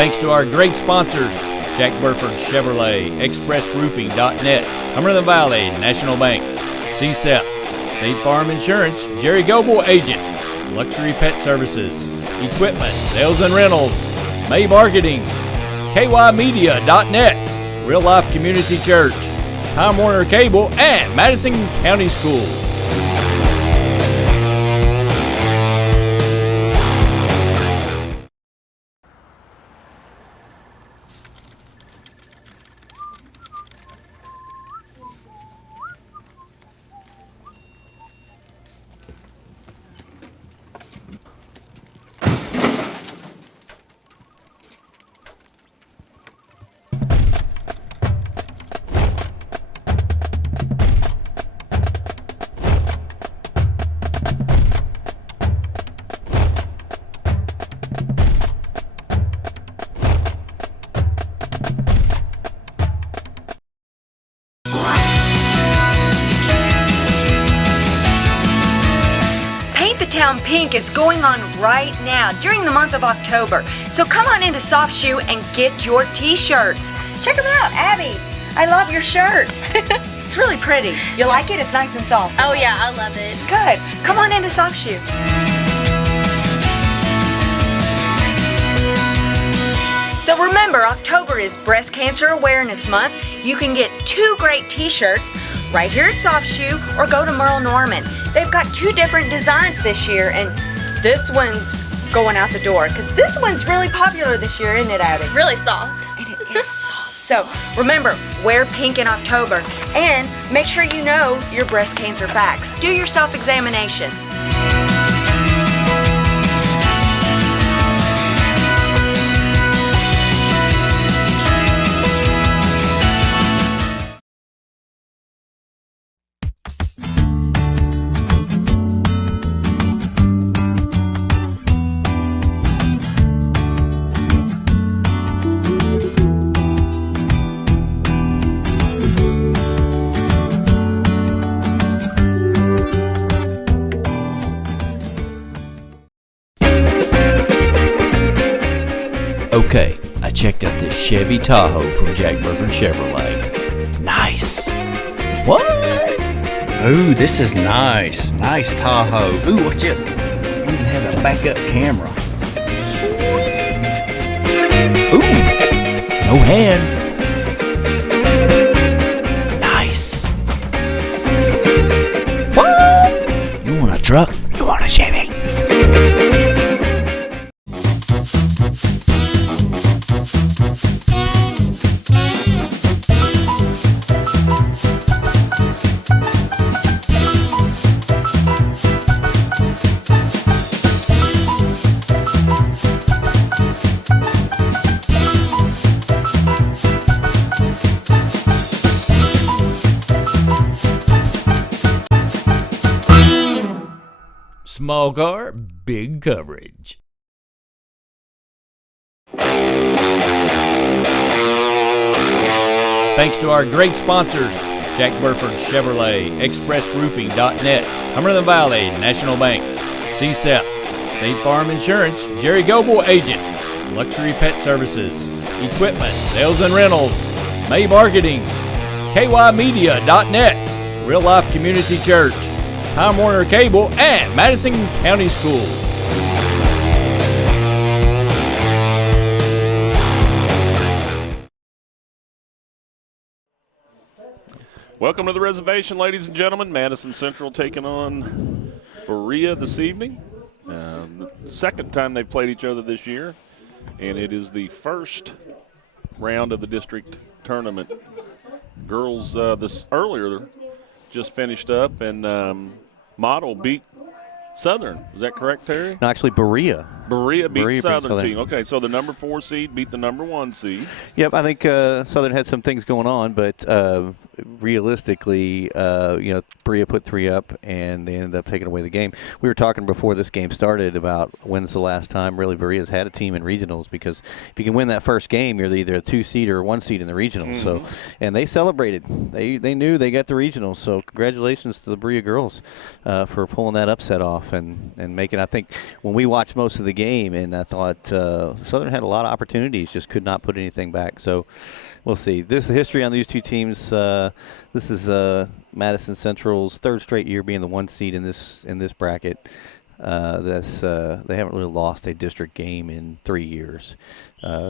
Thanks to our great sponsors, Jack Burford Chevrolet, ExpressRoofing.net, Hummer of the Valley, National Bank, CSEP, State Farm Insurance, Jerry Goble Agent, Luxury Pet Services, Equipment, Sales and Rentals, May Marketing, KYmedia.net, Real Life Community Church, Time Warner Cable, and Madison County Schools. Town Pink is going on right now during the month of October. So come on into Soft Shoe and get your t-shirts. Check them out, Abby. I love your shirt. It's really pretty. You like it? It's nice and soft. Oh yeah, I love it. Good. Come on into Soft Shoe. So remember, October is Breast Cancer Awareness Month. You can get 2 great t-shirts right here at Soft Shoe or go to Merle Norman. They've got 2 different designs this year, and this one's going out the door because this one's really popular this year, isn't it, Abby? It's really soft. And it is soft. So remember, wear pink in October and make sure you know your breast cancer facts. Do your self-examination. Okay, I checked out this Chevy Tahoe from Jack Burford Chevrolet. Nice. What? Ooh, this is nice. Nice Tahoe. Ooh, watch this. It even has a backup camera. Sweet. Ooh, no hands. Nice. What? You want a truck? You want a Chevy? Small car, big coverage. Thanks to our great sponsors, Jack Burford Chevrolet, ExpressRoofing.net, Hummer of the Valley, National Bank, CSEP, State Farm Insurance, Jerry Goble Agent, Luxury Pet Services, Equipment, Sales and Rentals, May Marketing, KYmedia.net, Real Life Community Church, Time Warner Cable, and Madison County Schools. Welcome to the reservation, ladies and gentlemen. Madison Central taking on Berea this evening. Second time they've played each other this year, and it is the first round of the district tournament. Girls this earlier just finished up, and Model beat Southern. Is that correct, Terry? No, actually, Berea. Berea beat Southern team. Okay, so the number 4 seed beat the number 1 seed. Yep, I think Southern had some things going on, but realistically, Berea put 3 up, and they ended up taking away the game. We were talking before this game started about when's the last time really Berea's had a team in regionals, because if you can win that first game, you're either a 2 seed or a 1 seed in the regionals. So, and they celebrated. They knew they got the regionals. So congratulations to the Berea girls for pulling that upset off and making. I think when we watched most of the game, and I thought Southern had a lot of opportunities, just could not put anything back. So we'll see. This is the history on these two teams. This is Madison Central's third straight year being the 1 seed in this bracket. They haven't really lost a district game in 3 years.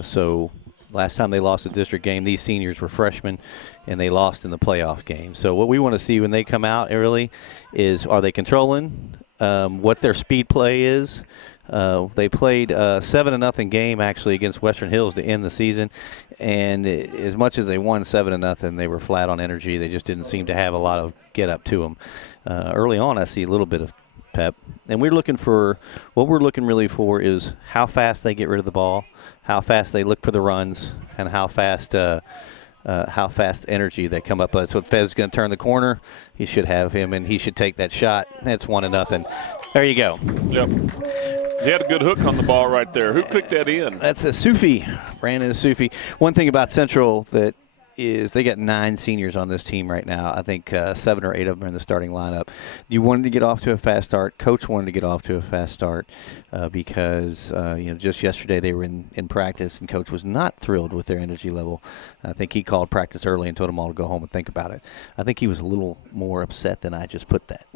So last time they lost a district game, these seniors were freshmen, and they lost in the playoff game. So what we want to see when they come out early is, are they controlling what their speed play is? They played a 7-0 game actually against Western Hills to end the season, and as much as they won 7-0, they were flat on energy. They just didn't seem to have a lot of get up to them. Early on, I see a little bit of pep, and we're looking really for is how fast they get rid of the ball, how fast they look for the runs, and how fast energy they come up. So if Fez is going to turn the corner, he should have him, and he should take that shot. That's 1-0. There you go. Yep. He had a good hook on the ball right there. Who kicked that in? That's a Sufi, Brandon Sufi. One thing about Central that is they got 9 seniors on this team right now. I think 7 or 8 of them are in the starting lineup. You wanted to get off to a fast start. Coach wanted to get off to a fast start because just yesterday they were in practice, and Coach was not thrilled with their energy level. I think he called practice early and told them all to go home and think about it. I think he was a little more upset than I just put that.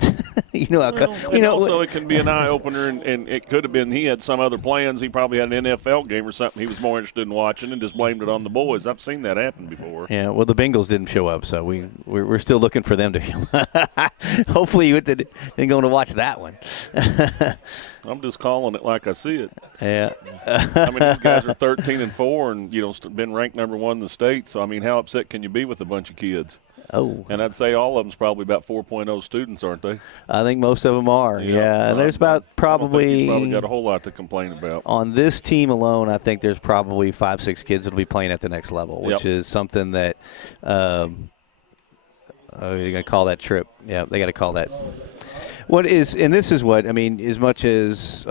Also it can be an eye opener, and it could have been he had some other plans. He probably had an NFL game or something he was more interested in watching and just blamed it on the boys. I've seen that happen before. Yeah, well, the Bengals didn't show up, so we're still looking for them to. Hopefully, you didn't go to watch that one. I'm just calling it like I see it. Yeah. I mean, these guys are 13-4, and been ranked number 1 in the state. So I mean, how upset can you be with a bunch of kids? Oh. And I'd say all of them's probably about 4.0 students, aren't they? I think most of them are. Yeah. So there's about probably. I don't think he's probably got a whole lot to complain about. On this team alone, I think there's probably 5-6 kids that'll be playing at the next level, which is something that. You're gonna call that trip? Yeah, they got to call that. This is what I mean. As much as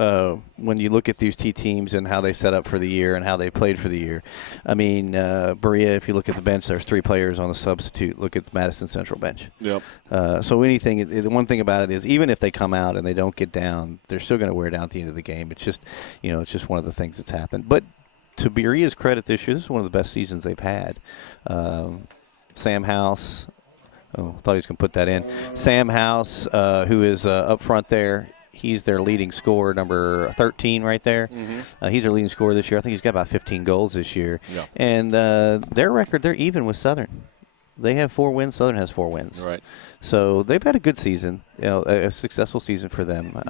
when you look at these two teams and how they set up for the year and how they played for the year, I mean, Berea. If you look at the bench, there's 3 players on the substitute. Look at the Madison Central bench. Yep. The one thing about it is, even if they come out and they don't get down, they're still going to wear down at the end of the game. It's just, it's just one of the things that's happened. But to Berea's credit, this year, this is one of the best seasons they've had. Sam House. Oh, thought he was going to put that in. Sam House, who is up front there, he's their leading scorer, number 13 right there. Mm-hmm. He's their leading scorer this year. I think he's got about 15 goals this year. Yeah. And their record, they're even with Southern. They have 4 wins. Southern has 4 wins. Right. So they've had a good season, a successful season for them.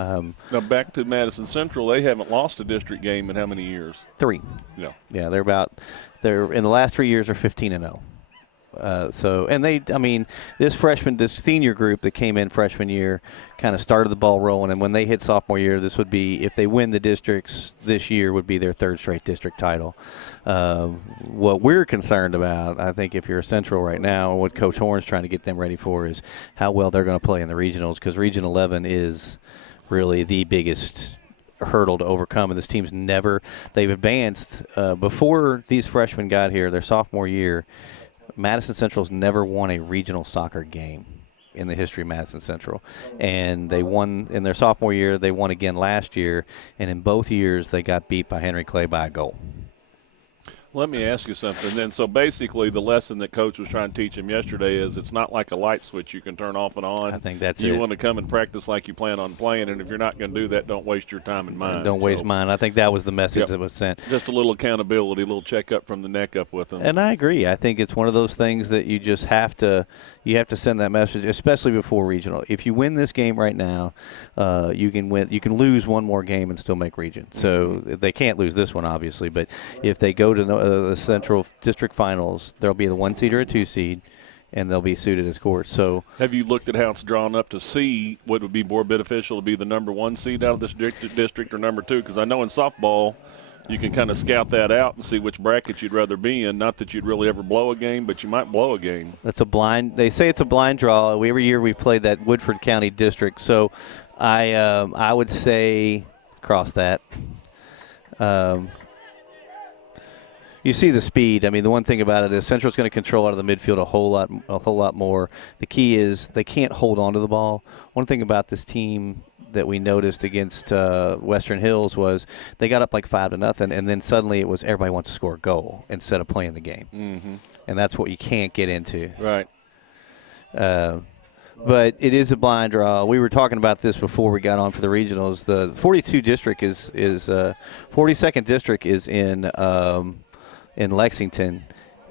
Now back to Madison Central, they haven't lost a district game in how many years? 3. Yeah. Yeah, they're in the last 3 years are 15-0. This senior group that came in freshman year kind of started the ball rolling, and when they hit sophomore year, this would be, if they win the districts this year, would be their 3rd straight district title. What we're concerned about, I think, if you're a Central right now, what Coach Horn's trying to get them ready for is how well they're going to play in the regionals, because Region 11 is really the biggest hurdle to overcome, and this team's they've advanced before these freshmen got here, their sophomore year. Madison Central's never won a regional soccer game in the history of Madison Central. And they won in their sophomore year. They won again last year. And in both years, they got beat by Henry Clay by a goal. Let me ask you something then. So basically the lesson that Coach was trying to teach him yesterday is it's not like a light switch you can turn off and on. I think that's You want to come and practice like you plan on playing, and if you're not going to do that, don't waste your time and mine. Don't waste mine. I think that was the message that was sent. Just a little accountability, a little checkup from the neck up with them. And I agree. I think it's one of those things that you just have to send that message, especially before regional. If you win this game right now, you can win. You can lose one more game and still make region. So they can't lose this one, obviously. But if they go to the Central District Finals, there'll be the 1 seed or a 2 seed, and they'll be suited as courts. So, have you looked at how it's drawn up to see what would be more beneficial to be the number 1 seed out of this district or number 2? Because I know in softball, you can kind of scout that out and see which bracket you'd rather be in. Not that you'd really ever blow a game, but you might blow a game. That's a blind. They say it's a blind draw. Every year we play that Woodford County district. So, I would say cross that. You see the speed. I mean, the one thing about it is Central's going to control out of the midfield a whole lot more. The key is they can't hold on to the ball. One thing about this team that we noticed against Western Hills was they got up like 5-0, and then suddenly it was everybody wants to score a goal instead of playing the game. Mm-hmm. And that's what you can't get into. Right. But it is a blind draw. We were talking about this before we got on for the regionals. The 42 district is 42nd district is in Lexington,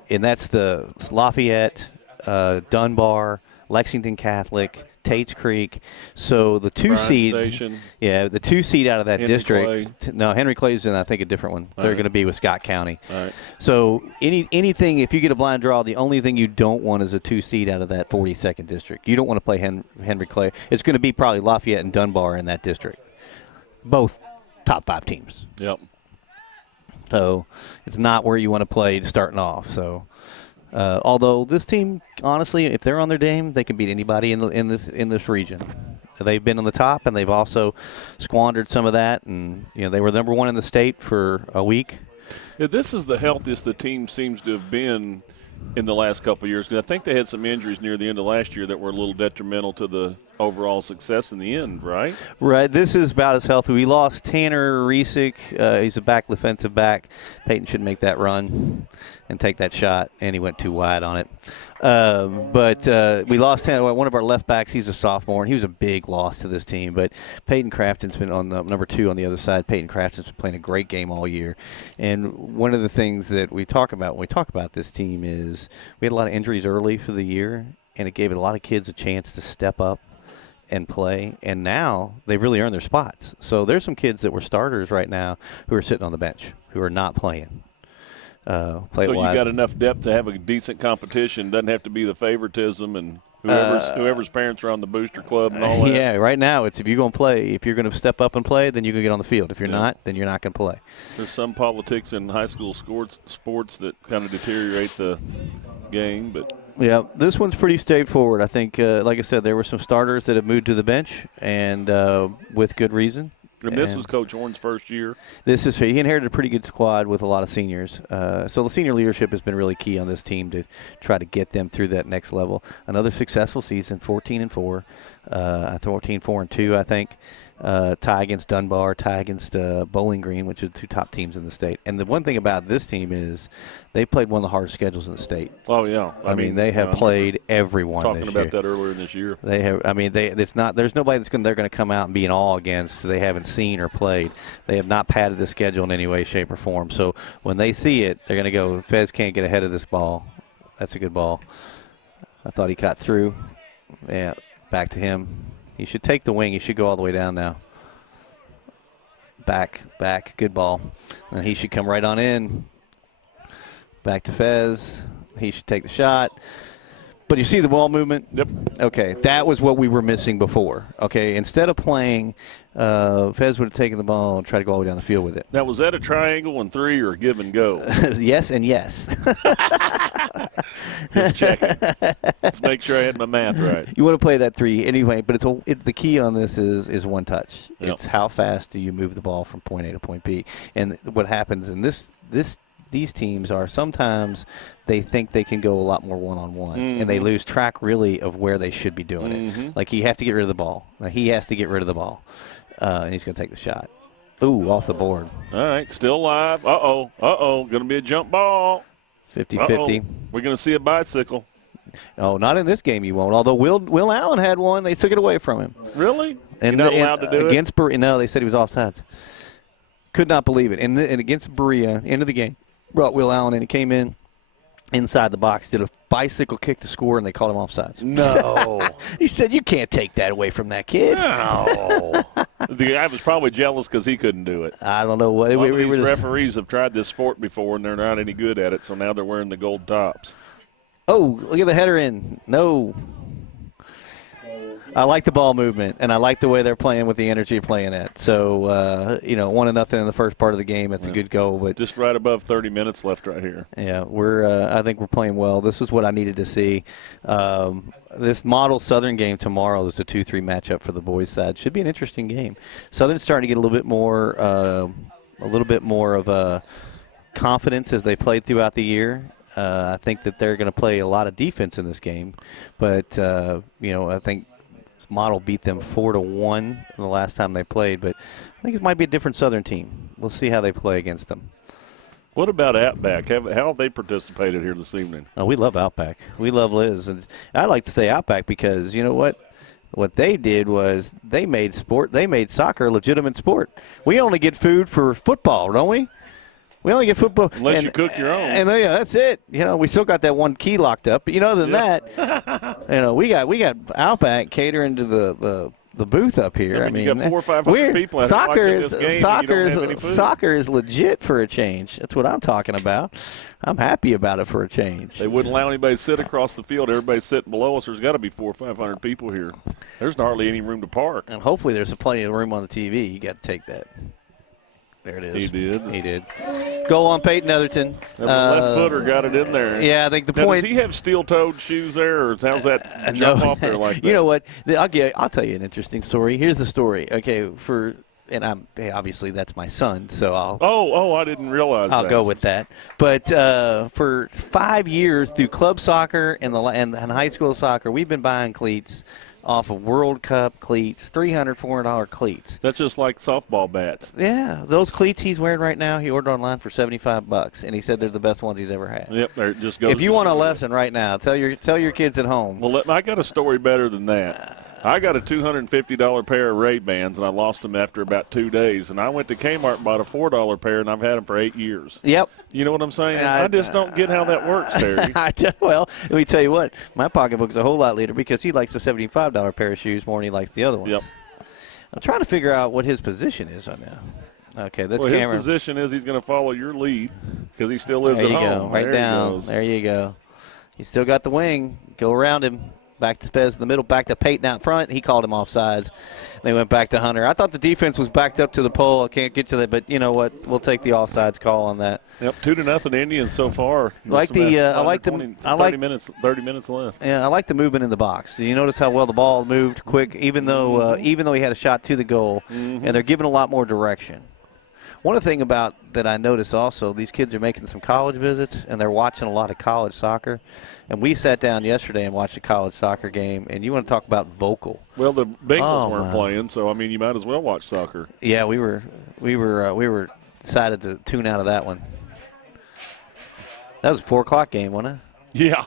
and that's the Lafayette, Dunbar, Lexington Catholic, Tates Creek. So the two seed, the 2 seed out of that Henry district. Clay. No, Henry Clay's in I think a different one. They're going to be with Scott County. All right. So anything, if you get a blind draw, the only thing you don't want is a 2 seed out of that 42nd district. You don't want to play Henry Clay. It's going to be probably Lafayette and Dunbar in that district. Both top 5 teams. Yep. So it's not where you want to play starting off. So. Although this team, honestly, if they're on their game, they can beat anybody in this region. They've been on the top, and they've also squandered some of that. And they were number 1 in the state for a week. Yeah, this is the healthiest the team seems to have been in the last couple of years. Because I think they had some injuries near the end of last year that were a little detrimental to the overall success in the end, right? Right. This is about as healthy. We lost Tanner Riesick. He's a defensive back. Peyton should make that run and take that shot, and he went too wide on it. But we lost one of our left backs. He's a sophomore, and he was a big loss to this team. But Peyton Crafton's been on the number 2 on the other side. Peyton Crafton's been playing a great game all year. And one of the things that we talk about when we talk about this team is we had a lot of injuries early for the year, and it gave a lot of kids a chance to step up and play, and now they've really earned their spots. So there's some kids that were starters right now who are sitting on the bench, who are not playing. So you got enough depth to have a decent competition. Doesn't have to be the favoritism and whoever's parents are on the booster club and all that. Yeah, right now it's if you're going to play, if you're going to step up and play, then you can get on the field. If you're not, then you're not going to play. There's some politics in high school sports that kind of deteriorate the game, but yeah, this one's pretty straightforward. I think, like I said, there were some starters that have moved to the bench, and with good reason. And this was Coach Horn's first year. He inherited a pretty good squad with a lot of seniors. So the senior leadership has been really key on this team to try to get them through that next level. Another successful season, 14-4, 14-4-2, I think. Tie against Dunbar, tie against Bowling Green, which are the 2 top teams in the state. And the one thing about this team is they played one of the hardest schedules in the state. Oh yeah, I mean they have played everyone. Talking this about year. that earlier this year. They have. I mean, there's nobody they're going to come out and be in awe against. They haven't seen or played. They have not padded the schedule in any way, shape, or form. So when they see it, they're going to go. Fez can't get ahead of this ball. That's a good ball. I thought he cut through. Yeah, back to him. He should take the wing. He should go all the way down now. Back, good ball. And he should come right on in. Back to Fez. He should take the shot. But you see the ball movement? Yep. Okay, that was what we were missing before. Okay, instead of playing, Fez would have taken the ball and tried to go all the way down the field with it. Now, was that a triangle and 3 or a give and go? Yes and yes. Just checking. Let's make sure I had my math right. You want to play that 3 anyway, but the key on this is one touch. Yep. It's how fast do you move the ball from point A to point B. And what happens in these teams are sometimes they think they can go a lot more one-on-one, and they lose track really of where they should be doing it. Like you have to get rid of the ball. He has to get rid of the ball, and he's going to take the shot. Ooh, off the board. All right, still live. Uh-oh. Going to be a jump ball. 50-50. We're going to see a bicycle. Oh, not in this game you won't. Although Will Allen had one. They took it away from him. Really? And You're not allowed to do against Berea. No, they said he was offsides. Could not believe it. And against Berea, end of the game, brought Will Allen in. He came in inside the box, did a bicycle kick to score, and they called him offsides. No. He said, you can't take that away from that kid. No. The guy was probably jealous because he couldn't do it. I don't know what. These referees have tried this sport before, and they're not any good at it, so now they're wearing the gold tops. Oh, look at the header in. No. I like the ball movement, and I like the way they're playing with the energy playing it. So, 1-0 in the first part of the game. That's a good goal. But just right above 30 minutes left right here. Yeah, I think we're playing well. This is what I needed to see. This model Southern game tomorrow is a 2-3 matchup for the boys' side. Should be an interesting game. Southern's starting to get a little bit more of confidence as they played throughout the year. I think that they're going to play a lot of defense in this game, but I think Model beat them 4-1 the last time they played, but I think it might be a different Southern team. We'll see how they play against them. What about Outback? How have they participated here this evening? Oh, we love Outback. We love Liz. And I like to say Outback because, you know what? What they did was they made soccer a legitimate sport. We only get food for football, don't we? We only get football. Unless you cook your own. And that's it. You know, we still got that one key locked up. But, other than that, we got Outback catering to the booth up here. I mean, you got 400 or 500 people out soccer watching this game. Soccer is legit for a change. That's what I'm talking about. I'm happy about it for a change. They wouldn't allow anybody to sit across the field. Everybody's sitting below us. There's got to be 400 or 500 people here. There's hardly any room to park. And hopefully there's plenty of room on the TV. You got to take that. There it is. He did. Goal on Peyton Etherton. The left footer got it in there. Yeah, I think the now, point. Does he have steel-toed shoes there, or how's that jump off there like that? You know what? I'll tell you an interesting story. Here's the story. Okay, obviously that's my son, so I'll. Oh, I didn't realize that. I'll go with that. But for 5 years through club soccer and high school soccer, we've been buying cleats off of World Cup cleats, $300, $400 cleats. That's just like softball bats. Yeah, those cleats he's wearing right now, he ordered online for $75, and he said they're the best ones he's ever had. Yep, just go. If you want a lesson right now, tell your kids at home. Well, I got a story better than that. I got a $250 pair of Ray-Bans, and I lost them after about 2 days. And I went to Kmart and bought a $4 pair, and I've had them for 8 years. Yep. You know what I'm saying? I just don't get how that works, Terry. Well, let me tell you what. My pocketbook's a whole lot later because he likes the $75 pair of shoes more than he likes the other ones. Yep. I'm trying to figure out what his position is on now. Okay, that's Cameron. His position is he's going to follow your lead because he still lives there at you home. Go. Right there down. There you go. He's still got the wing. Go around him. Back to Fez in the middle, back to Peyton out front. He called him offsides. They went back to Hunter. I thought the defense was backed up to the pole. I can't get to that, but you know what? We'll take the offsides call on that. Yep, 2-0 Indians so far. I like 30 minutes left. Yeah, I like the movement in the box. You notice how well the ball moved quick, even though he had a shot to the goal, and they're giving a lot more direction. One of the things about that I notice also, these kids are making some college visits, and they're watching a lot of college soccer. And we sat down yesterday and watched a college soccer game, and you want to talk about vocal. Well, the Bengals weren't playing, so, I mean, you might as well watch soccer. Yeah, we were decided to tune out of that one. That was a 4 o'clock game, wasn't it? Yeah.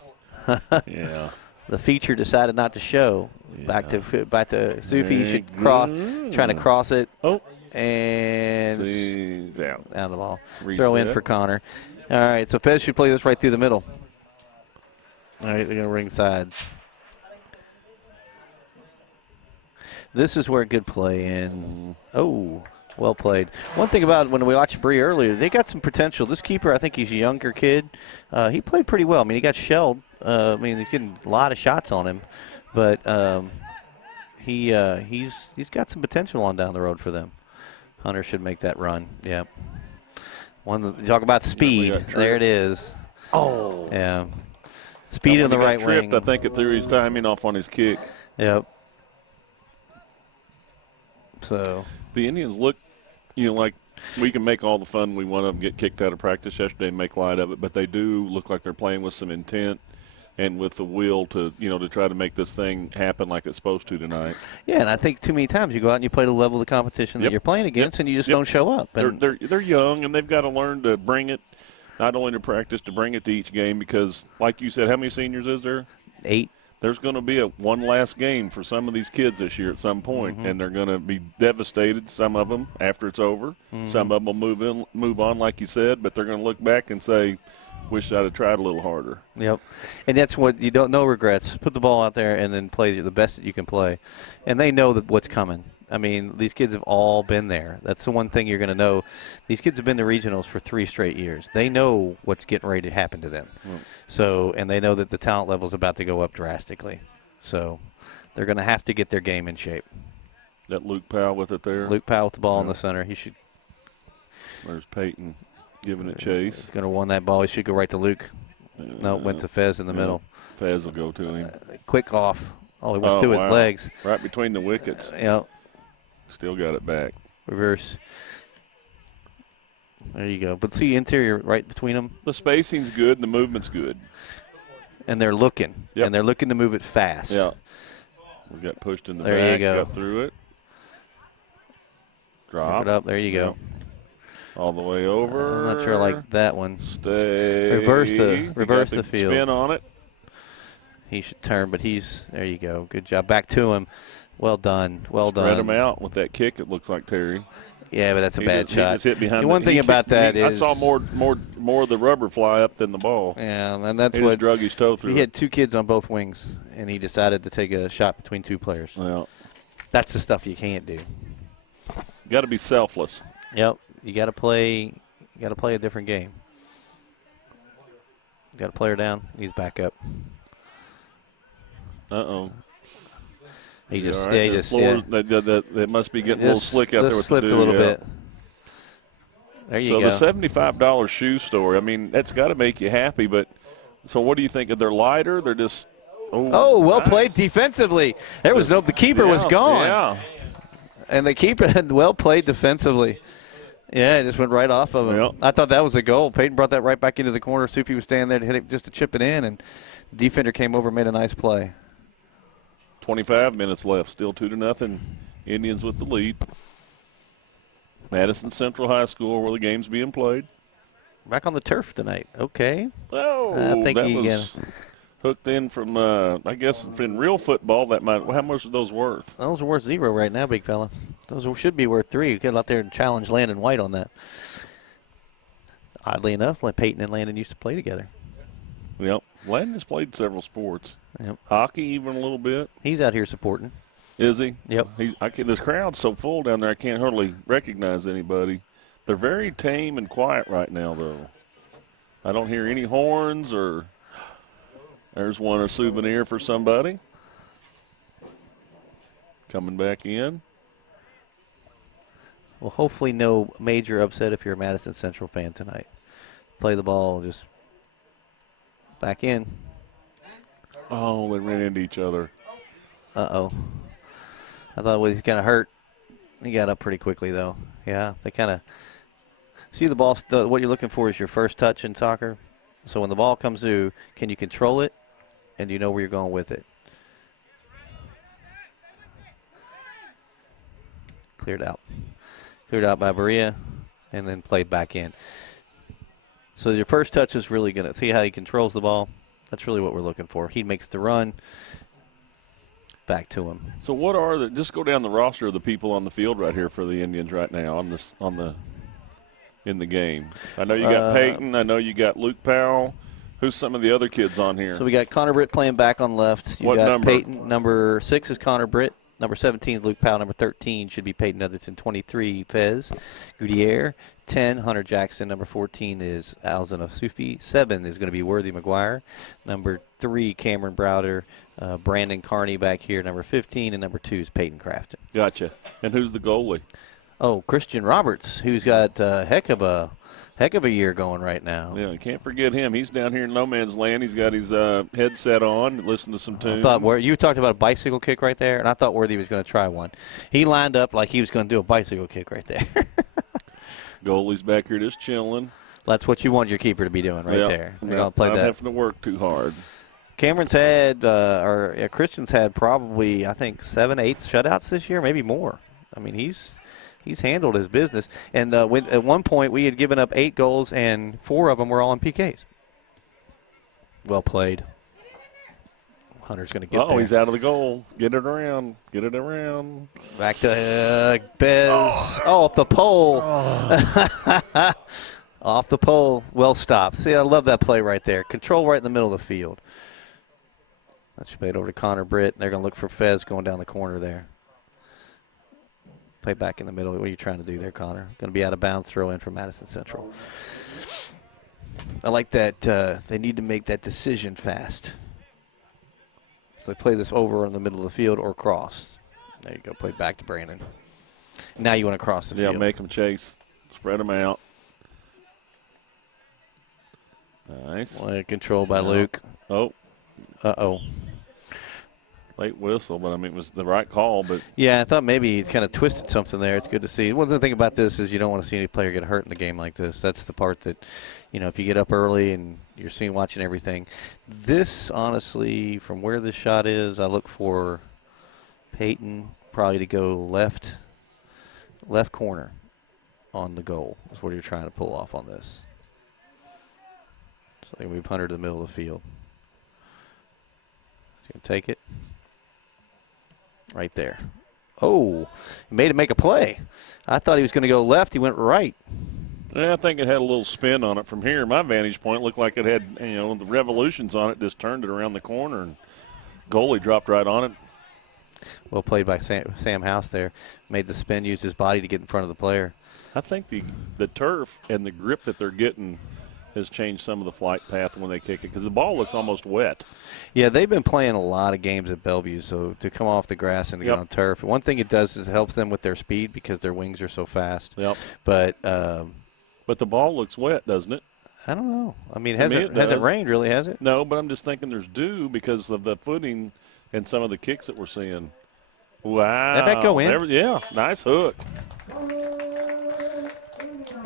Yeah. The feature decided not to show. Yeah. Back to Sufi should trying to cross it. Oh. And he's out of the ball. Reset. Throw in for Connor. All right, so Fez should play this right through the middle. All right, they're going to ringside. This is where good play in. Oh, well played. One thing about when we watched Berea earlier, they got some potential. This keeper, I think he's a younger kid. He played pretty well. I mean, he got shelled. He's getting a lot of shots on him, but he's got some potential on down the road for them. Hunter should make that run. Yeah. Talk about speed. There it is. Oh. Yeah. Speed in the right wing. I think it threw his timing off on his kick. Yep. So the Indians look, like we can make all the fun we want of them, get kicked out of practice yesterday and make light of it, but they do look like they're playing with some intent and with the will to try to make this thing happen like it's supposed to tonight. Yeah, and I think too many times you go out and you play the level of the competition that you're playing against, and you just don't show up. And they're young, and they've got to learn to bring it, not only to practice, to bring it to each game because, like you said, how many seniors is there? 8. There's going to be one last game for some of these kids this year at some point, and they're going to be devastated, some of them, after it's over. Some of them will move on, like you said, but they're going to look back and say, wish I'd have tried a little harder. Yep. And that's what you don't, no regrets. Put the ball out there and then play the best that you can play. And they know that what's coming. I mean, these kids have all been there. That's the one thing you're going to know. These kids have been to regionals for 3 straight years. They know what's getting ready to happen to them. So, and they know that the talent level is about to go up drastically. So they're going to have to get their game in shape. That Luke Powell with it there. Luke Powell with the ball in the center. He should. There's Peyton giving it chase. He's going to win that ball. He should go right to Luke. No, went to Fez in the middle. Fez will go to him. Quick off. Oh, he went through his legs. Right between the wickets. Yep. Still got it back. Reverse. There you go. But see, interior right between them. The spacing's good and the movement's good. And they're looking. Yep. And they're looking to move it fast. Yeah. We got pushed in the There back. you go. Got through it. Drop. Keep it up. There you go. All the way over. I'm not sure I like that one. Stay. Reverse You the got field. Spin on it. He should turn, but there you go. Good job. Back to him. Well done. Well done. Spread him out with that kick, it looks like, Terry. Yeah, but that's a bad shot. He just hit behind the one thing about that is I saw more of the rubber fly up than the ball. Yeah, and that's he what just drug his toe through. He had 2 kids on both wings, and he decided to take a shot between 2 players. Well, that's the stuff you can't do. Got to be selfless. Yep, you got to play. You got to play a different game. Got a player down. He's back up. Uh-oh. He just, right? yeah, he just, yeah. That must be getting a little slick out there. Slipped a little bit. There you go. So the $75 shoe story, I mean, that's got to make you happy, but so what do you think? They're lighter? They're just – well nice. played defensively. There was the keeper was gone. Yeah. And the keeper had well played defensively. Yeah, it just went right off of him. Yep. I thought that was a goal. Peyton brought that right back into the corner. Sufi was standing there to hit it just to chip it in, and the defender came over and made a nice play. 25 minutes left. Still 2-0. Indians with the lead. Madison Central High School where the game's being played. Back on the turf tonight. Okay. Oh, I think that he was hooked in from, I guess, in real football, that might. How much are those worth? Those are worth 0 right now, big fella. Those should be worth 3. You get out there and challenge Landon White on that. Oddly enough, Peyton and Landon used to play together. Yep. Landon has played several sports. Yep. Hockey even a little bit. He's out here supporting. Is he? Yep. This crowd's so full down there I can't hardly recognize anybody. They're very tame and quiet right now, though. I don't hear any horns or there's a souvenir for somebody. Coming back in. Well, hopefully no major upset if you're a Madison Central fan tonight. Play the ball, just back in. Oh, they ran into each other. Uh-oh. I thought he was kind of hurt. He got up pretty quickly, though. Yeah, they kind of see the ball. What you're looking for is your first touch in soccer. So when the ball comes through, can you control it, and do you know where you're going with it? Cleared out. Cleared out by Berea, and then played back in. So your first touch is really going to see how he controls the ball. That's really what we're looking for. He makes the run. Back to him. So what are just go down the roster of the people on the field right here for the Indians right now in the game. I know you got Peyton. I know you got Luke Powell. Who's some of the other kids on here? So we got Connor Britt playing back on left. You what got number? Peyton. Number 6 is Connor Britt. Number 17 is Luke Powell. Number 13 should be Peyton Netherton. 23, Fez Gutierrez. 10, Hunter Jackson. Number 14 is Alzan Asufi. 7 is going to be Worthy McGuire. Number 3, Cameron Browder. Brandon Carney back here, number 15, and number 2 is Peyton Crafton. Gotcha. And who's the goalie? Oh, Christian Roberts, who's got a heck of a year going right now. Yeah, you can't forget him. He's down here in no man's land. He's got his headset on, listening to some tunes. I thought you talked about a bicycle kick right there, and I thought Worthy was going to try one. He lined up like he was going to do a bicycle kick right there. Goalie's back here just chilling. That's what you want your keeper to be doing right there. They're going to play not that. having to work too hard. Cameron's had, Christian's had probably, I think, 7, 8 shutouts this year, maybe more. I mean, he's handled his business. And at one point, we had given up 8 goals, and 4 of them were all on PKs. Well played. Hunter's going to get there. Oh, he's out of the goal. Get it around. Get it around. Back to Bez. Off the pole. Off the pole. Well stopped. See, I love that play right there. Control right in the middle of the field. That's played over to Connor Britt. They're going to look for Fez going down the corner there. Play back in the middle. What are you trying to do there, Connor? Going to be out of bounds. Throw in from Madison Central. I like that they need to make that decision fast. So they play this over in the middle of the field or cross. There you go. Play back to Brandon. Now you want to cross the field. Yeah, make them chase. Spread them out. Nice. Control by Luke. Oh. Uh-oh. Late whistle, but, I mean, it was the right call. But yeah, I thought maybe he kind of twisted something there. It's good to see. One thing about this is you don't want to see any player get hurt in the game like this. That's the part that, if you get up early and you're watching everything. This, honestly, from where this shot is, I look for Peyton probably to go left corner on the goal is what you're trying to pull off on this. So they move Hunter to the middle of the field. He's going to take it. Right there. Oh, he made him make a play. I thought he was going to go left. He went right. Yeah, I think it had a little spin on it from here. My vantage point looked like it had, the revolutions on it, just turned it around the corner, and goalie dropped right on it. Well played by Sam House there. Made the spin, used his body to get in front of the player. I think the turf and the grip that they're getting has changed some of the flight path when they kick it because the ball looks almost wet. Yeah, they've been playing a lot of games at Bellevue, so to come off the grass and to get on turf, one thing it does is it helps them with their speed because their wings are so fast. Yep. But the ball looks wet, doesn't it? I don't know. I mean, hasn't rained really, has it? No, but I'm just thinking there's dew because of the footing and some of the kicks that we're seeing. Wow. Did that go in? Yeah, nice hook.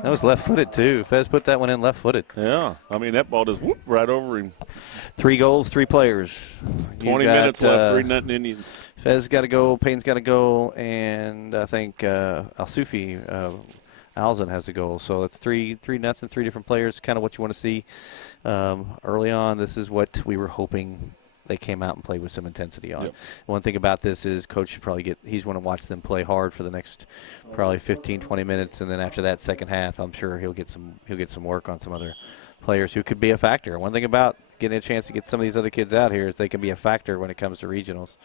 That was left-footed, too. Fez put that one in left-footed. Yeah. I mean, that ball just whoop right over him. 3 goals, 3 players. 20 minutes left, 3-0 Indians. Fez got a goal, Payne's got a goal, and I think Al-Sufi, Alzen has a goal. So it's 3-0, 3 different players, kind of what you want to see early on. This is what we were hoping they came out and played with some intensity on. Yep. One thing about this is Coach should probably he's going to watch them play hard for the next probably 15, 20 minutes, and then after that second half, I'm sure he'll get some work on some other players who could be a factor. One thing about getting a chance to get some of these other kids out here is they can be a factor when it comes to regionals,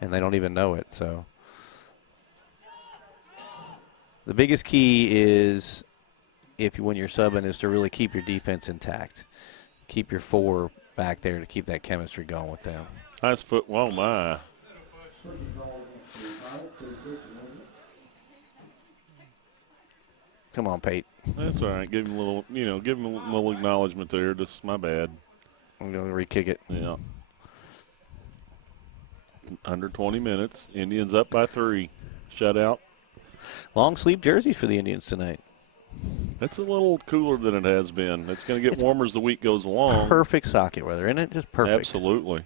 and they don't even know it. So the biggest key is when you're subbing is to really keep your defense intact, keep your 4 back there to keep that chemistry going with them. Nice foot. Oh, my. Come on, Pate. That's all right. Give him a little, give him a little acknowledgement there. Just my bad. I'm going to re-kick it. Yeah. Under 20 minutes. Indians up by 3. Shutout. Long sleeve jerseys for the Indians tonight. It's a little cooler than it has been. It's going to get warmer as the week goes along. Perfect socket weather, isn't it? Just perfect. Absolutely.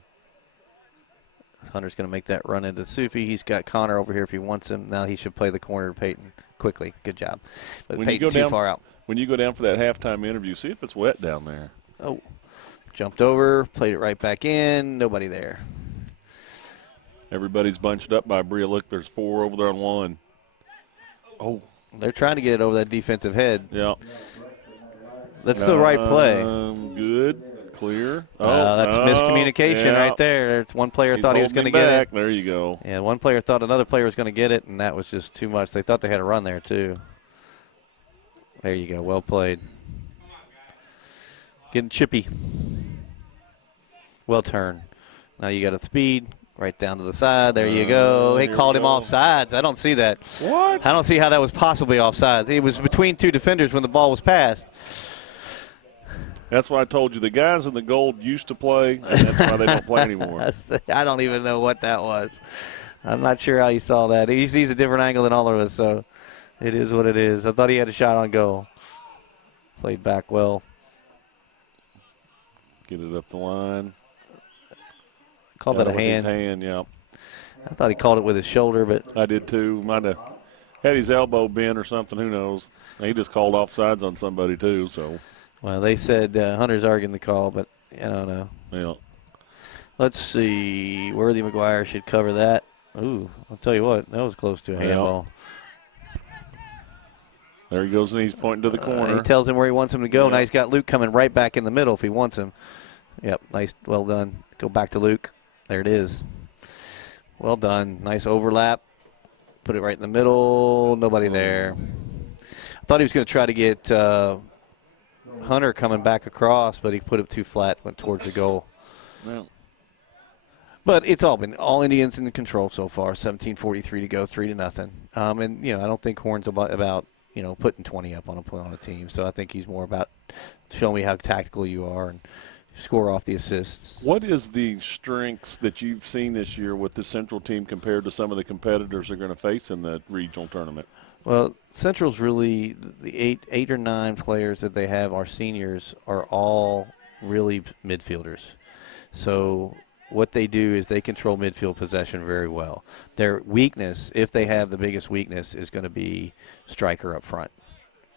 Hunter's going to make that run into Sufi. He's got Connor over here if he wants him. Now he should play the corner to Peyton quickly. Good job. But When Peyton too far out. When you go down for that halftime interview, see if it's wet down there. Oh, jumped over, played it right back in. Nobody there. Everybody's bunched up by Berea. Look, there's 4 over there on 1. Oh. They're trying to get it over that defensive head. Yeah. That's the right play. Good. Clear. That's miscommunication right there. It's one player thought he was going to get it. There you go. Yeah, one player thought another player was going to get it, and that was just too much. They thought they had a run there, too. There you go. Well played. Getting chippy. Well turned. Now you got a speed. Right down to the side. There you go. They called him offsides. I don't see that. What? I don't see how that was possibly offsides. It was between 2 defenders when the ball was passed. That's why I told you the guys in the gold used to play, and that's why they don't play anymore. I don't even know what that was. I'm not sure how he saw that. He sees a different angle than all of us, so it is what it is. I thought he had a shot on goal. Played back well. Get it up the line. Called that a hand. His hand, yeah. I thought he called it with his shoulder, but I did too. Might have had his elbow bent or something. Who knows? He just called offsides on somebody too. So. Well, they said Hunter's arguing the call, but I don't know. Yeah. Let's see. Worthy McGuire should cover that. Ooh, I'll tell you what, that was close to a handball. There he goes, and he's pointing to the corner. He tells him where he wants him to go. Now he's got Luke coming right back in the middle if he wants him. Yep, nice, well done. Go back to Luke. There it is. Well done. Nice overlap. Put it right in the middle. Nobody there. I thought he was going to try to get Hunter coming back across, but he put it too flat, went towards the goal. Well. But it's all Indians in control so far. 17:43 to go, 3-0. And I don't think Horn's about putting 20 up on a team. So I think he's more about showing me how tactical you are and score off the assists. What is the strengths that you've seen this year with the Central team compared to some of the competitors they're going to face in the regional tournament? Well, Central's really the eight or nine players that they have, our seniors, are all really midfielders. So what they do is they control midfield possession very well. Their weakness, if they have the biggest weakness, is going to be striker up front.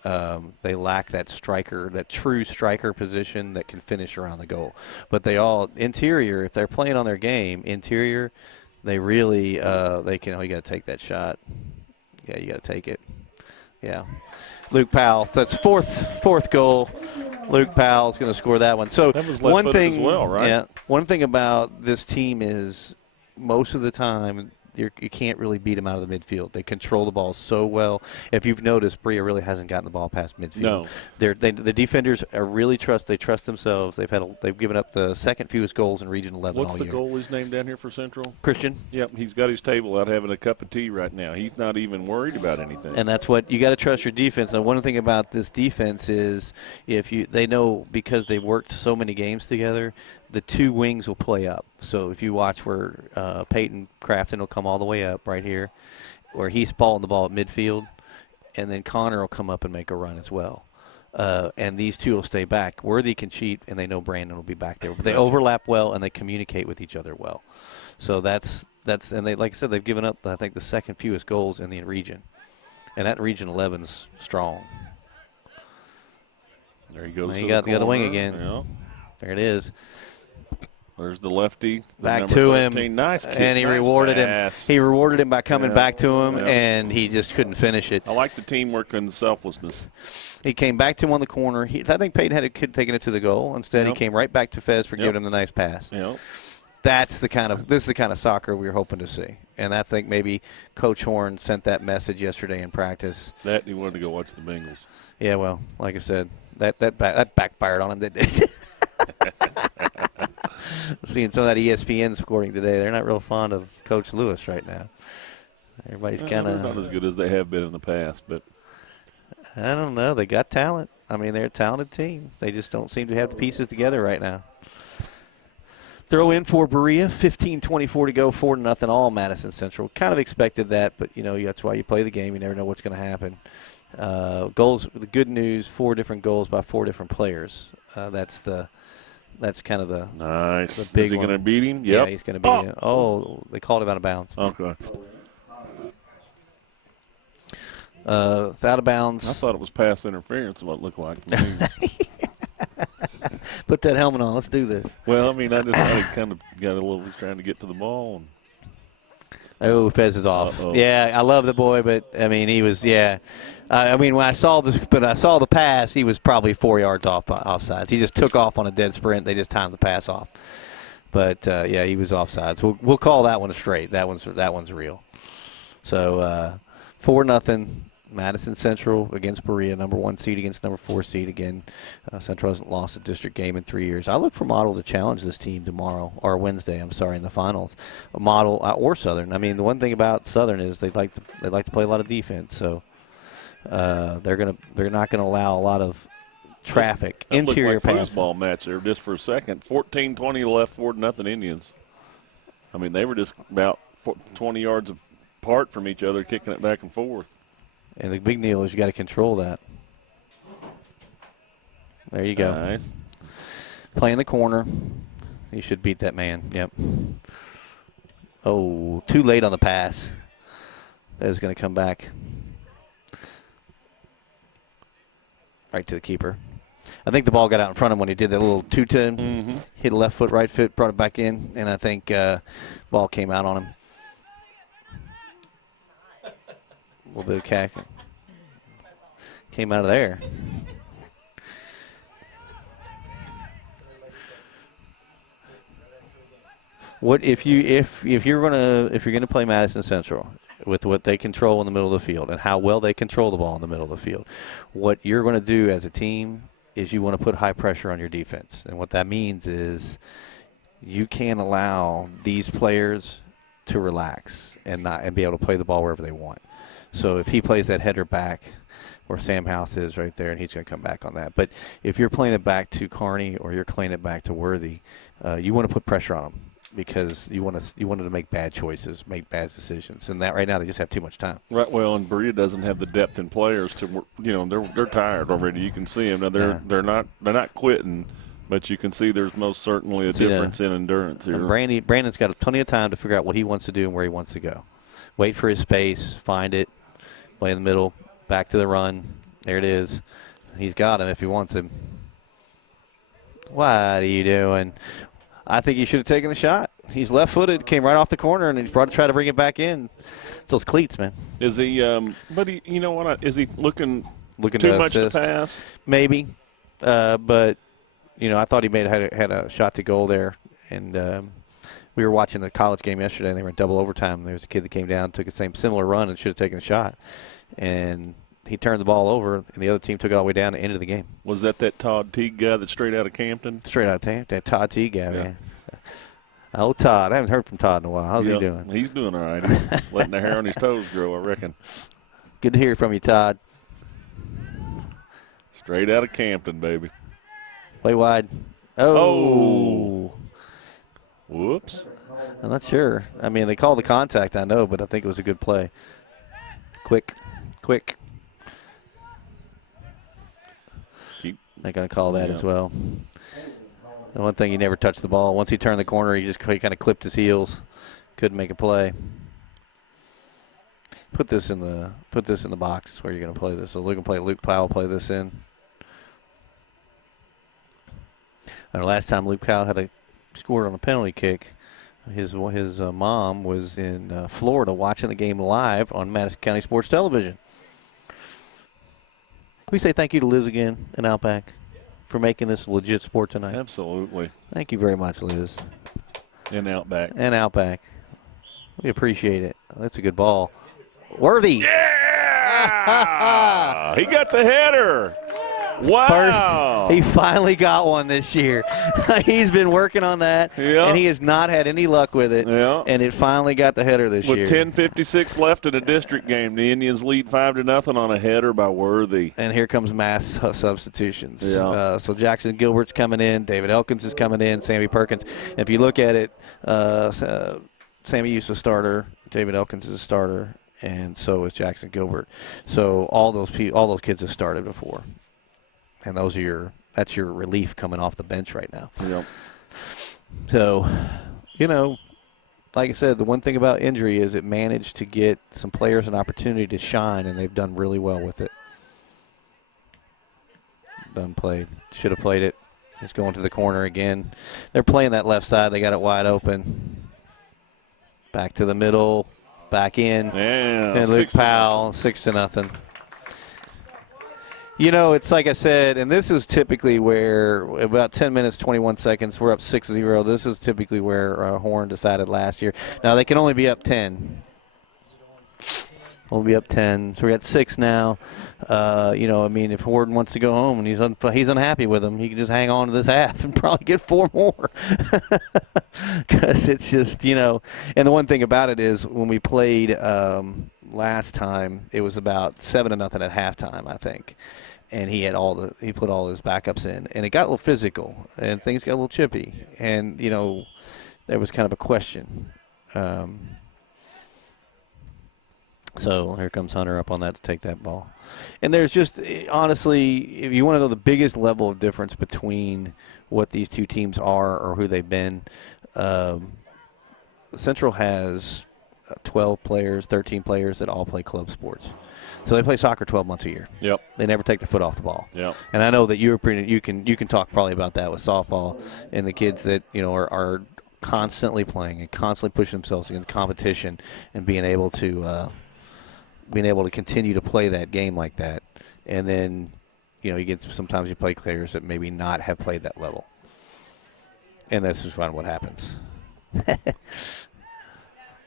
They lack that striker, that true striker position that can finish around the goal. But they all, interior, if they're playing on their game, interior, they really, they can, you got to take that shot. Yeah, you got to take it. Yeah. Luke Powell, that's fourth goal. Luke Powell's going to score that one. So that was one thing as well, right? Yeah. One thing about this team is most of the time you can't really beat them out of the midfield. They control the ball so well. If you've noticed, Berea really hasn't gotten the ball past midfield. No. The defenders are really they trust themselves. They've given up the second fewest goals in Region 11 What's all the year. goalie's name down here for Central? Christian. Yep, he's got his table out having a cup of tea right now. He's not even worried about anything. And that's what you got to trust your defense. And one thing about this defense is they know because they've worked so many games together, the two wings will play up. So if you watch where Peyton Crafton will come all the way up right here, where he's balling the ball at midfield, and then Connor will come up and make a run as well. And these two will stay back. Worthy can cheat, and they know Brandon will be back there. But they overlap well, and they communicate with each other well. So that's and they, like I said, they've given up, I think, the second fewest goals in the region. And that Region 11's strong. There he goes. And he got the other wing again. Yeah. There it is. There's the lefty. Back to 13. him. Nice kick. And he nice rewarded pass. him. He rewarded him by coming back to him, Yeah. and he just couldn't finish it. I like the teamwork and selflessness. He came back to him on the corner. I think Peyton had taken it to the goal. Instead, he came right back to Fez for giving him the nice pass. Yep. This is the kind of soccer we were hoping to see. And I think maybe Coach Horn sent that message yesterday in practice. That he wanted to go watch the Bengals. Yeah, well, like I said, that backfired on him, didn't it? Seeing some of that ESPN scoring today, they're not real fond of Coach Lewis right now. Everybody's kind of not as good as they have been in the past, but I don't know. They got talent. I mean, they're a talented team. They just don't seem to have the pieces together right now. Throw in for Berea, 15-24 to go, 4-0 all Madison Central. Kind of expected that, but, that's why you play the game. You never know what's going to happen. Goals, the good news, 4 different goals by 4 different players. That's kind of the nice. The big Is he going to beat him? Yep. Yeah, he's going to beat him. Oh, they called him out of bounds. Okay. It's out of bounds. I thought it was pass interference, what it looked like to me. Put that helmet on. Let's do this. Well, I mean, I kind of got a little trying to get to the ball. Oh, Fez is off. Uh-oh. Yeah, I love the boy, but I mean, he was. Yeah, I mean, when I saw the pass, he was probably 4 yards offsides. He just took off on a dead sprint. They just timed the pass off. But yeah, he was offsides. We'll call that one straight. That one's real. So 4-0. Madison Central against Berea, number 1 seed against number 4 seed. Again, Central hasn't lost a district game in 3 years. I look for Model to challenge this team tomorrow, or Wednesday, in the finals. Model or Southern. I mean, the one thing about Southern is they like to play a lot of defense. So they're not gonna allow a lot of traffic. That Interior looked like passing. foosball match there just for a second. 14-20 left, 4-0 Indians. I mean, they were just about 20 yards apart from each other, kicking it back and forth. And the big deal is you got to control that. There you go. Nice. Play in the corner. You should beat that man. Yep. Oh, too late on the pass. That is going to come back. Right to the keeper. I think the ball got out in front of him when he did that little two-turn. Mm-hmm. Hit a left foot, right foot, brought it back in, and I think ball came out on him. A little bit of cack. Came out of there. What if you're gonna play Madison Central with what they control in the middle of the field and how well they control the ball in the middle of the field? What you're going to do as a team is you want to put high pressure on your defense, and what that means is you can't allow these players to relax and be able to play the ball wherever they want. So if he plays that header back where Sam House is right there, and he's going to come back on that. But if you're playing it back to Kearney or you're playing it back to Worthy, you want to put pressure on them because you wanted to make bad choices, make bad decisions. And that right now they just have too much time. Right. Well, and Berea doesn't have the depth in players to, they're tired already. You can see them. Now they're not quitting, But you can see there's most certainly a difference in endurance here. Brandon's got plenty of time to figure out what he wants to do and where he wants to go. Wait for his space, find it, play in the middle, back to the run. There it is. He's got him if he wants him. What are you doing? I think he should have taken the shot. He's left-footed, came right off the corner, and he's trying to bring it back in. It's those cleats, man. Is he? But you know what? Is he looking Looking too to much assist. to pass? Maybe, but I thought he had a shot to goal there, and we were watching the college game yesterday, and they were in double overtime. There was a kid that came down, took a similar run, and should have taken a shot, and he turned the ball over, and the other team took it all the way down to the end of the game. Was that Todd Teague guy that's straight out of Campton? Straight out of Campton, that Todd Teague guy, man. Oh, Todd. I haven't heard from Todd in a while. How's he doing? He's doing all right. He's letting the hair on his toes grow, I reckon. Good to hear from you, Todd. Straight out of Campton, baby. Play wide. Oh. Whoops. I'm not sure. I mean, they called the contact, I know, but I think it was a good play. Quick. They're going to call that as well. The one thing, he never touched the ball. Once he turned the corner, he kind of clipped his heels. Couldn't make a play. Put this in the box where you're going to play this. So Luke Powell play this in. And last time Luke Powell had scored on a penalty kick, his mom was in Florida watching the game live on Madison County Sports Television. Can we say thank you to Liz again in Outback for making this a legit sport tonight? Absolutely. Thank you very much, Liz. And Outback. We appreciate it. That's a good ball. Worthy. Yeah! He got the header. Wow. First, he finally got one this year. He's been working on that, and he has not had any luck with it, and it finally got the header this year. With 10:56 left in a district game, the Indians lead 5-0 on a header by Worthy. And here comes mass substitutions. Yeah. So Jackson Gilbert's coming in, David Elkins is coming in, Sammy Perkins. And if you look at it, Sammy used a starter, David Elkins is a starter, and so is Jackson Gilbert. So all those kids have started before. And that's your relief coming off the bench right now. Yep. So, like I said, the one thing about injury is it managed to get some players an opportunity to shine, and they've done really well with it. Should have played it. It's going to the corner again. They're playing that left side. They got it wide open. Back to the middle. Back in. Yeah, and Luke Powell, 6-0. It's like I said, and this is typically where about 10 minutes, 21 seconds, we're up 6-0. This is typically where Horn decided last year. Now, they can only be up 10. Only be up 10. So we're at 6 now. If Horn wants to go home and he's unhappy with them, he can just hang on to this half and probably get 4 more. Because it's just, and the one thing about it is when we played last time, it was about 7-0 at halftime, I think. And he put all his backups in, and it got a little physical, and things got a little chippy, and there was kind of a question. So here comes Hunter up on that to take that ball, and there's just honestly, if you want to know the biggest level of difference between what these two teams are or who they've been, Central has 12 players, 13 players that all play club sports. So they play soccer 12 months a year. Yep. They never take their foot off the ball. Yep. And I know that you can talk probably about that with softball and the kids that are constantly playing and constantly pushing themselves against competition and being able to continue to play that game like that. And then sometimes you play players that maybe not have played that level. And that's just kind of what happens.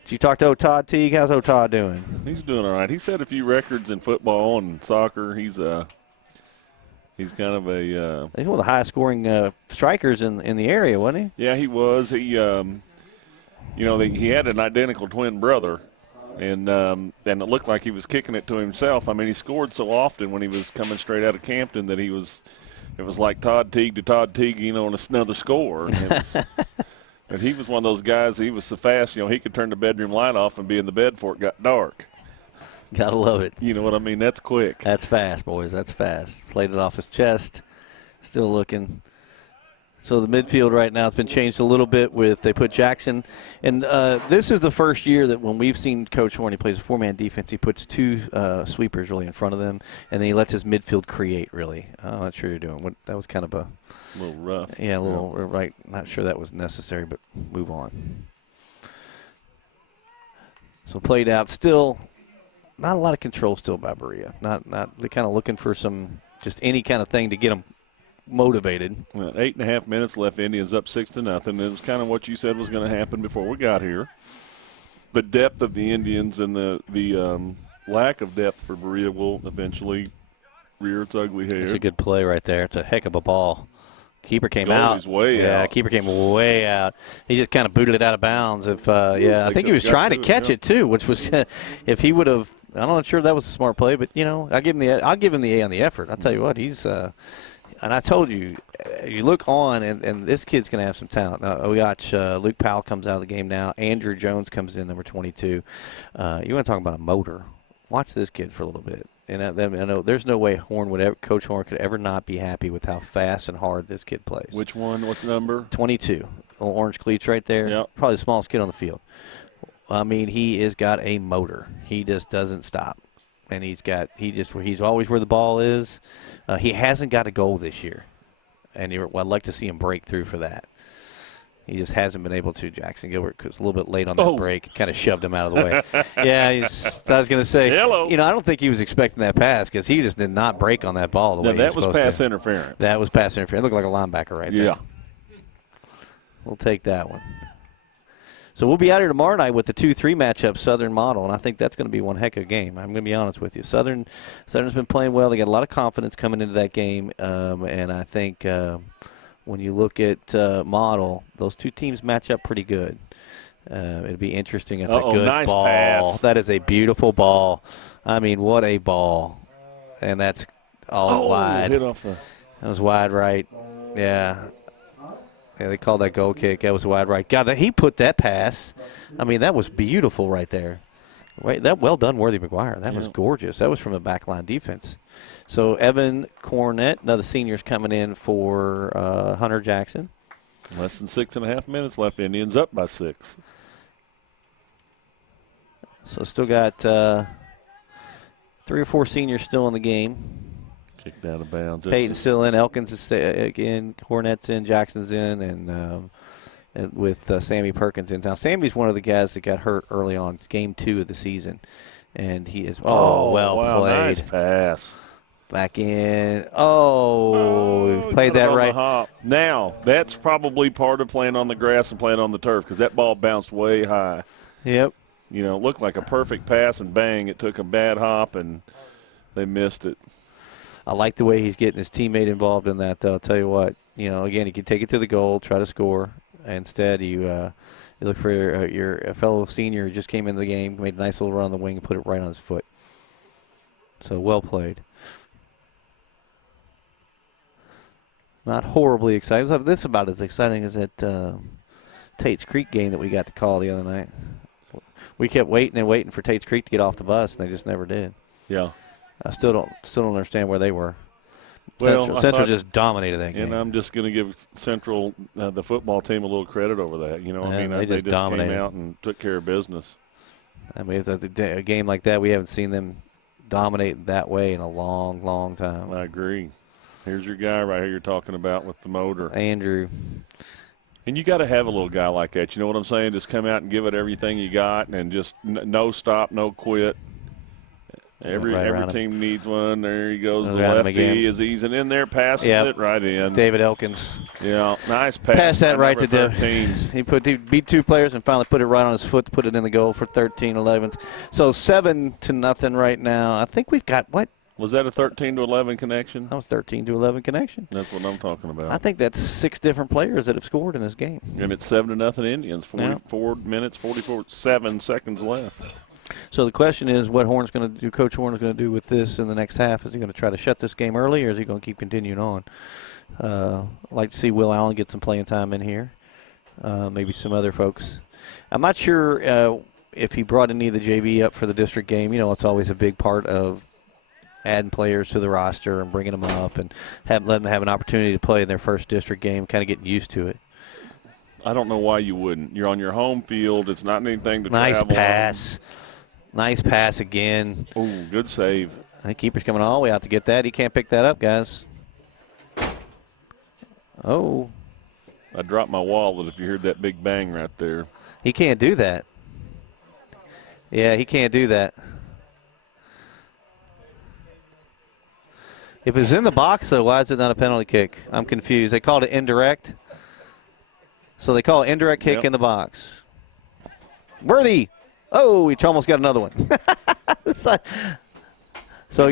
Did you talk to Todd Teague? How's Todd doing? He's doing all right. He set a few records in football and soccer. He's kind of a he's one of the highest scoring strikers in the area, wasn't he? Yeah, he was. He he had an identical twin brother, and it looked like he was kicking it to himself. I mean, he scored so often when he was coming straight out of Campton that it was like Todd Teague to Todd Teague, on another score. And he was one of those guys, he was so fast, he could turn the bedroom light off and be in the bed before it got dark. Gotta love it. You know what I mean? That's quick. That's fast, boys. That's fast. Played it off his chest. Still looking. So the midfield right now has been changed a little bit with they put Jackson. And this is the first year that when we've seen Coach Horn, he plays a 4-man defense, he puts 2 sweepers really in front of them, and then he lets his midfield create really. I'm not sure you're doing. That was kind of a little rough. Yeah, a little right. Not sure that was necessary, but move on. So played out. Still not a lot of control still by Berea. Not they're kind of looking for some just any kind of thing to get them motivated. Well, 8.5 minutes left. Indians up 6-0. It was kind of what you said was going to happen before we got here. The depth of the Indians and the lack of depth for Berea will eventually rear its ugly head. It's a good play right there. It's a heck of a ball. Keeper came out. Way yeah, out. Keeper came way out. He just kind of booted it out of bounds. I think he was trying to catch it too, which was if he would have. I'm not sure if that was a smart play, but I'll give him the A on the effort. I'll tell you what, he's. And I told you, you look on, and this kid's going to have some talent. Now, we got Luke Powell comes out of the game now. Andrew Jones comes in, number 22. You want to talk about a motor? Watch this kid for a little bit. And I know there's no way Coach Horn could ever not be happy with how fast and hard this kid plays. Which one? What's the number? 22. Little orange cleats right there. Yep. Probably the smallest kid on the field. I mean, he has got a motor. He just doesn't stop. And he's always where the ball is. He hasn't got a goal this year. And I'd like to see him break through for that. He just hasn't been able to. Jackson Gilbert was a little bit late on that break. Kind of shoved him out of the way. Yeah, I was going to say, hello. I don't think he was expecting that pass because he just did not break on that ball the way he was supposed to. That was pass interference. That was pass interference. It looked like a linebacker right there. Yeah. We'll take that one. So we'll be out here tomorrow night with the 2-3 matchup, Southern Model, and I think that's going to be one heck of a game. I'm going to be honest with you. Southern's been playing well. They got a lot of confidence coming into that game, and I think when you look at Model, those two teams match up pretty good. It'll be interesting. It's a good nice ball. Pass. That is a beautiful ball. I mean, what a ball. And that's all wide. Hit off the... That was wide right. Yeah. Yeah, they called that goal kick. That was wide right. God, he put that pass. I mean, that was beautiful right there. That well done, Worthy McGuire. That was gorgeous. That was from the backline defense. So Evan Cornett, another senior's coming in for Hunter Jackson. Less than 6.5 minutes left. Indians up by 6. So still got 3 or 4 seniors still in the game. Kicked out of bounds. Peyton's still in. Elkins is in. Cornett's in. Jackson's in. And with Sammy Perkins in. Now, Sammy's one of the guys that got hurt early on. It's game 2 of the season. And he is well played. Nice pass. Back in. Played that right. Now, that's probably part of playing on the grass and playing on the turf because that ball bounced way high. Yep. It looked like a perfect pass, and bang, it took a bad hop, and they missed it. I like the way he's getting his teammate involved in that, though. I'll tell you what, again, you can take it to the goal, try to score. Instead, you look for your fellow senior who just came into the game, made a nice little run on the wing, and put it right on his foot. So well played. Not horribly excited. This is about as exciting as that Tate's Creek game that we got to call the other night. We kept waiting for Tate's Creek to get off the bus, and they just never did. Yeah. I still don't understand where they were. Well, Central just dominated that game. And I'm just going to give Central, the football team, a little credit over that. They just dominated. Came out and took care of business. I mean, if a game like that, we haven't seen them dominate that way in a long, long time. I agree. Here's your guy right here you're talking about with the motor. Andrew. And you got to have a little guy like that. You know what I'm saying? Just come out and give it everything you got and just no stop, no quit. Every team needs one. There he goes. The lefty is easing in there, passes it right in. David Elkins. Yeah, nice pass. Pass that right to 13. He beat 2 players and finally put it right on his foot to put it in the goal for 13-11. So 7-0 right now. I think we've got what? Was that a 13-11 connection? That was 13-11 connection. That's what I'm talking about. I think that's 6 different players that have scored in this game. And it's 7-0 Indians. 44 minutes, 7 seconds left. So the question is, what Coach Horn's going to do with this in the next half? Is he going to try to shut this game early, or is he going to keep continuing on? I'd like to see Will Allen get some playing time in here. Maybe some other folks. I'm not sure if he brought any of the JV up for the district game. It's always a big part of adding players to the roster and bringing them up and letting them have an opportunity to play in their first district game, kind of getting used to it. I don't know why you wouldn't. You're on your home field. It's not anything to Nice travel pass. Nice pass again. Oh, good save. The keeper's coming all the way out to get that. He can't pick that up, guys. Oh. I dropped my wallet if you heard that big bang right there. He can't do that. Yeah, he can't do that. If it's in the box, though, why is it not a penalty kick? I'm confused. They called it indirect. So they call it indirect kick in the box. Worthy. Oh, he almost got another one. So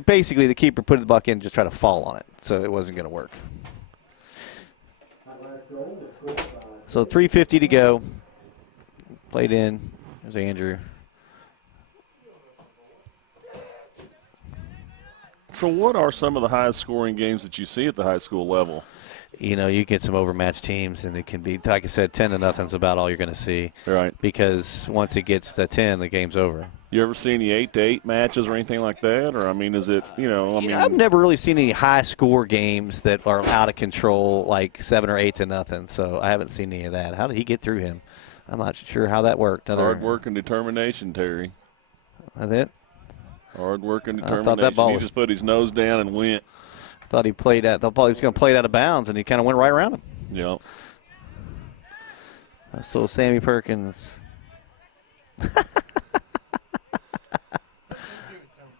basically the keeper put the buck in and just tried to fall on it. So it wasn't going to work. So 3:50 to go. Played in. There's Andrew. So what are some of the highest scoring games that you see at the high school level? You know, you get some overmatched teams, and it can be, like I said, 10-0 is about all you're going to see. Right. Because once it gets to 10, the game's over. You ever see any 8-8 matches or anything like that? Or, I mean, is it, I've never really seen any high-score games that are out of control, like 7 or 8-0. So I haven't seen any of that. How did he get through him? I'm not sure how that worked. Hard work and determination, Terry. That's it? Hard work and I thought determination. that ball He was, just put his nose down and went. Thought he played out. Thought he was going to play it out of bounds, and he kind of went right around him. Yeah. So Sammy Perkins.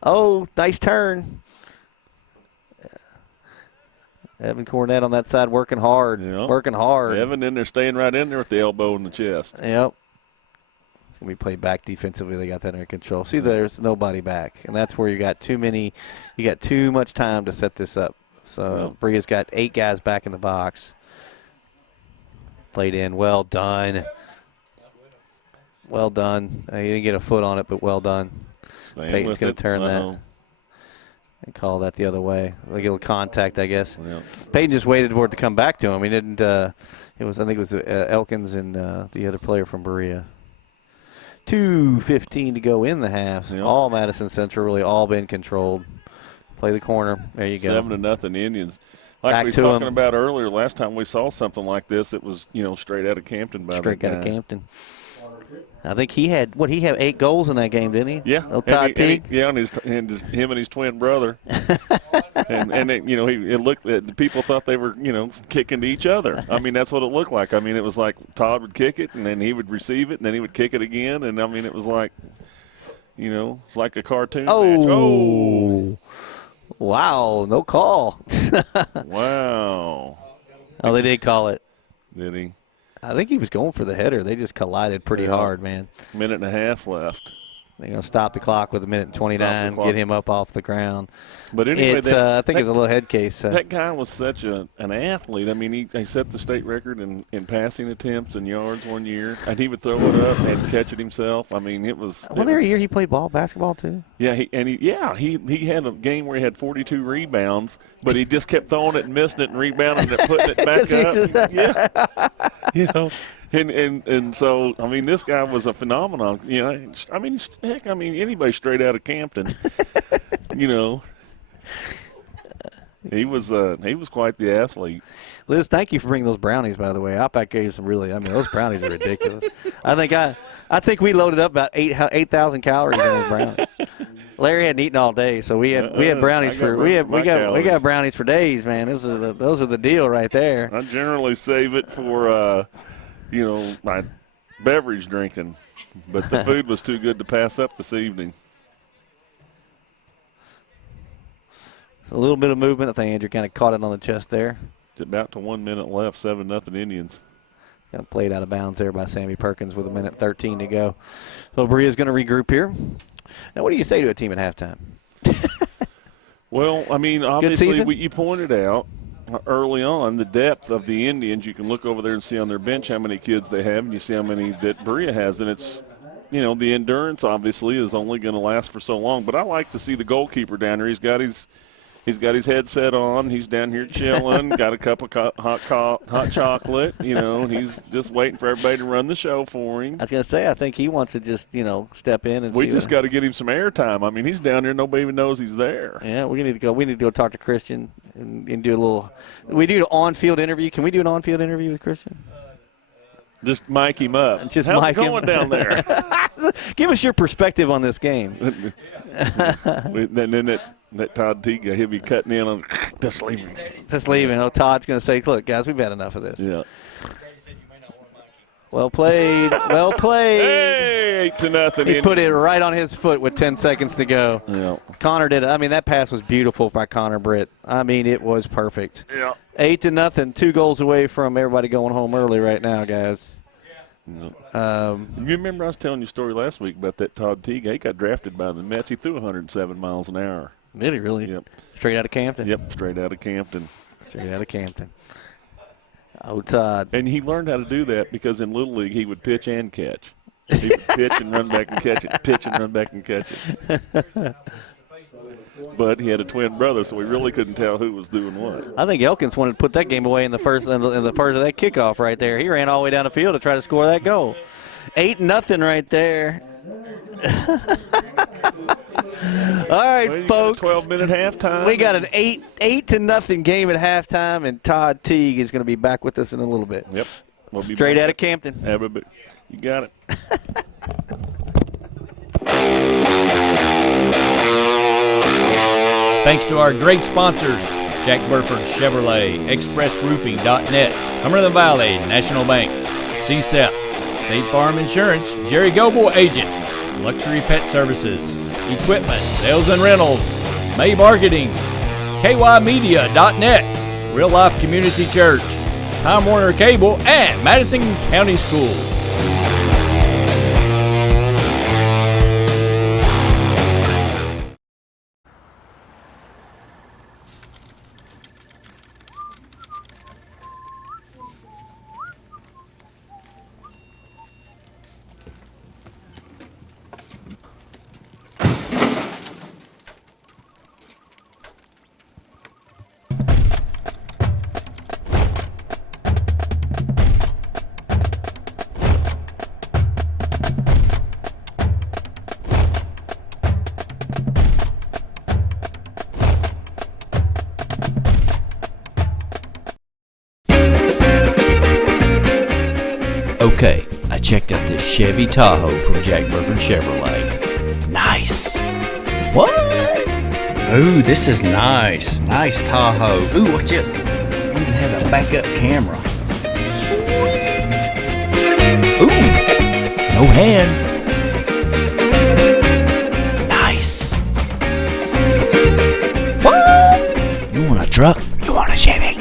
Oh, nice turn. Evan Cornett on that side working hard. Yep. Working hard. Evan in there, staying right in there with the elbow in the chest. Yep. It's going to be played back defensively. They got that under control. See, there's nobody back. And that's where you got too much time to set this up. So Berea's got 8 guys back in the box. Played in. Well done. Well done. He didn't get a foot on it, but well done. Peyton's going to turn that. And call that the other way. A little contact, I guess. Yeah. Peyton just waited for it to come back to him. He didn't. I think it was Elkins and the other player from Berea. 2:15 to go in the half. Yep. All Madison Central really all been controlled. Play the corner. There you go. 7-0 Indians. Like Back we were to talking him. about earlier, last time we saw something like this, it was straight out of Campton. Straight out of Campton. I think he had 8 goals in that game, didn't he? Yeah. Todd Teague. Him and his twin brother. and it, it looked. The people thought they were kicking to each other. I mean, that's what it looked like. I mean, it was like Todd would kick it, and then he would receive it, and then he would kick it again, and I mean, it was like, it's like a cartoon match. Oh. Wow, no call. Wow. Oh, they did call it. Did he? I think he was going for the header. They just collided pretty hard, man. Minute and a half left. They're going to stop the clock with 1:29, get him up off the ground. But anyway, I think it's a little head case. That guy was such an athlete. I mean, he set the state record in passing attempts and yards one year, and he would throw it up and catch it himself. I mean, it was. Wasn't there a year he played basketball too? Yeah, he had a game where he had 42 rebounds, but he just kept throwing it and missing it and rebounding it, putting it back up. Yeah, And so, I mean, this guy was a phenomenon. I mean, heck, anybody straight out of Campton, he was quite the athlete. Liz, thank you for bringing those brownies, by the way. Outback gave you some those brownies are ridiculous. I think we loaded up about 8,000 calories in those brownies. Larry hadn't eaten all day, so we had brownies we got brownies for days, man. Those are the deal right there. I generally save it for my beverage drinking, but the food was too good to pass up this evening. So a little bit of movement. I think Andrew kind of caught it on the chest there. It's about to 1 minute left, 7-0 Indians. Got played out of bounds there by Sammy Perkins with 1:13 to go. So Berea's going to regroup here. Now, what do you say to a team at halftime? Well, I mean, obviously, you pointed out early on the depth of the Indians. You can look over there and see on their bench how many kids they have, and you see how many that Berea has. And it's, the endurance obviously is only going to last for so long. But I like to see the goalkeeper down there. He's got his He's got his headset on. He's down here chilling. Got a cup of hot chocolate. And he's just waiting for everybody to run the show for him. I was going to say, I think he wants to just, step in and we just got to get him some airtime. I mean, he's down there. Nobody even knows he's there. Yeah, we need to go. We need to go talk to Christian and do a little. We do an on-field interview. Can we do an on-field interview with Christian? Just mic him up. Just How's mic it going down there? Give us your perspective on this game. And then that Todd T guy, he'll be cutting in on just leaving. Just leaving. Oh, Todd's going to say, look, guys, we've had enough of this. Yeah. Well played. Well played. Hey, 8-0. He put it right on his foot with 10 seconds to go. Yeah. Connor did it. I mean, that pass was beautiful by Connor Britt. I mean, it was perfect. Yeah. 8-0. 2 goals away from everybody going home early right now, guys. You remember I was telling you a story last week about that Todd T guy. He got drafted by the Mets. He threw 107 miles an hour. Did he really? Yep. Straight out of Campton? Yep, straight out of Campton. Straight out of Campton. Oh, Todd. And he learned how to do that because in Little League he would pitch and catch. He would pitch and run back and catch it, pitch and run back and catch it. But he had a twin brother, so we really couldn't tell who was doing what. I think Elkins wanted to put that game away in the first of that kickoff right there. He ran all the way down the field to try to score that goal. 8-0 right there. All right, folks. 12-minute halftime. We got an 8-0 game at halftime, and Todd Teague is going to be back with us in a little bit. Yep. We'll be straight back. out of Campton. You got it. Thanks to our great sponsors, Jack Burford Chevrolet, ExpressRoofing.net, Cumberland Valley, National Bank, CSEP, State Farm Insurance, Jerry Goble Agent, Luxury Pet Services, Equipment, Sales and Rentals, May Marketing, KYMedia.net, Real Life Community Church, Time Warner Cable, and Madison County Schools. Okay, I checked out this Chevy Tahoe from Jack Burford Chevrolet. Nice. What? Ooh, this is nice. Nice Tahoe. Ooh, watch this. It even has a backup camera. Sweet. Ooh, no hands. Nice. What? You want a truck? You want a Chevy?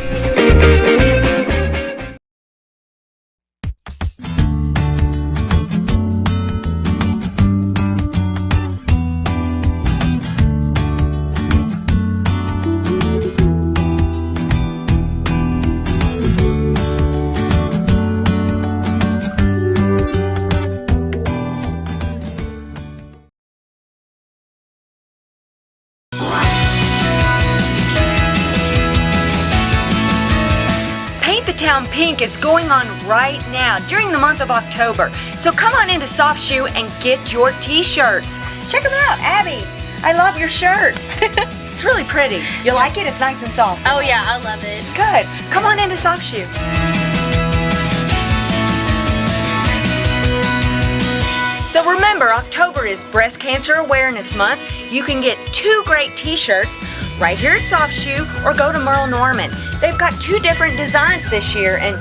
Pink is going on right now during the month of October. So come on into Soft Shoe and get your t-shirts. Check them out, Abby. I love your shirt. It's really pretty. You like it? It's nice and soft. Oh yeah, I love it. Good. Come on into Soft Shoe. So remember, October is Breast Cancer Awareness Month. You can get 2 great t-shirts right here at Soft Shoe or go to Merle Norman. They've got 2 different designs this year, and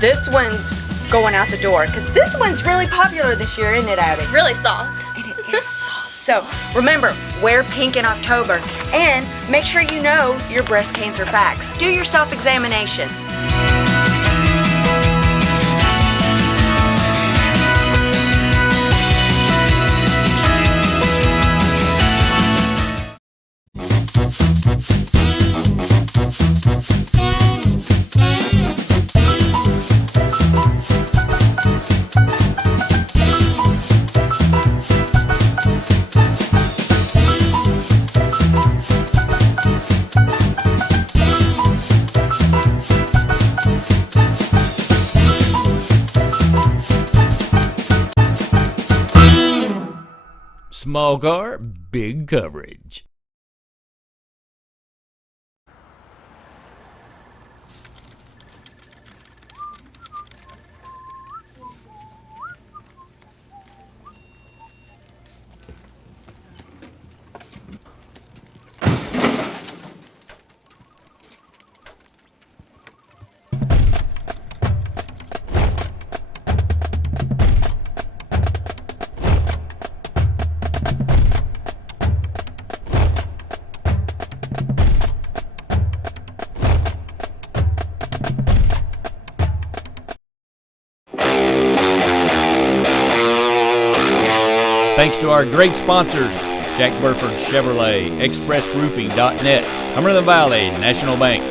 this one's going out the door because this one's really popular this year, isn't it, Abby? It's really soft. And it is soft. So remember, wear pink in October and make sure you know your breast cancer facts. Do your self-examination. Small car, big coverage. Thanks to our great sponsors, Jack Burford Chevrolet, ExpressRoofing.net, Cumberland Valley, National Bank,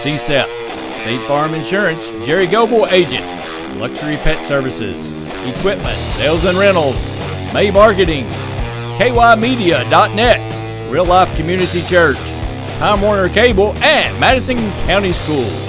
CSEP, State Farm Insurance, Jerry Goble Agent, Luxury Pet Services, Equipment, Sales and Rentals, May Marketing, KYmedia.net, Real Life Community Church, Time Warner Cable, and Madison County Schools.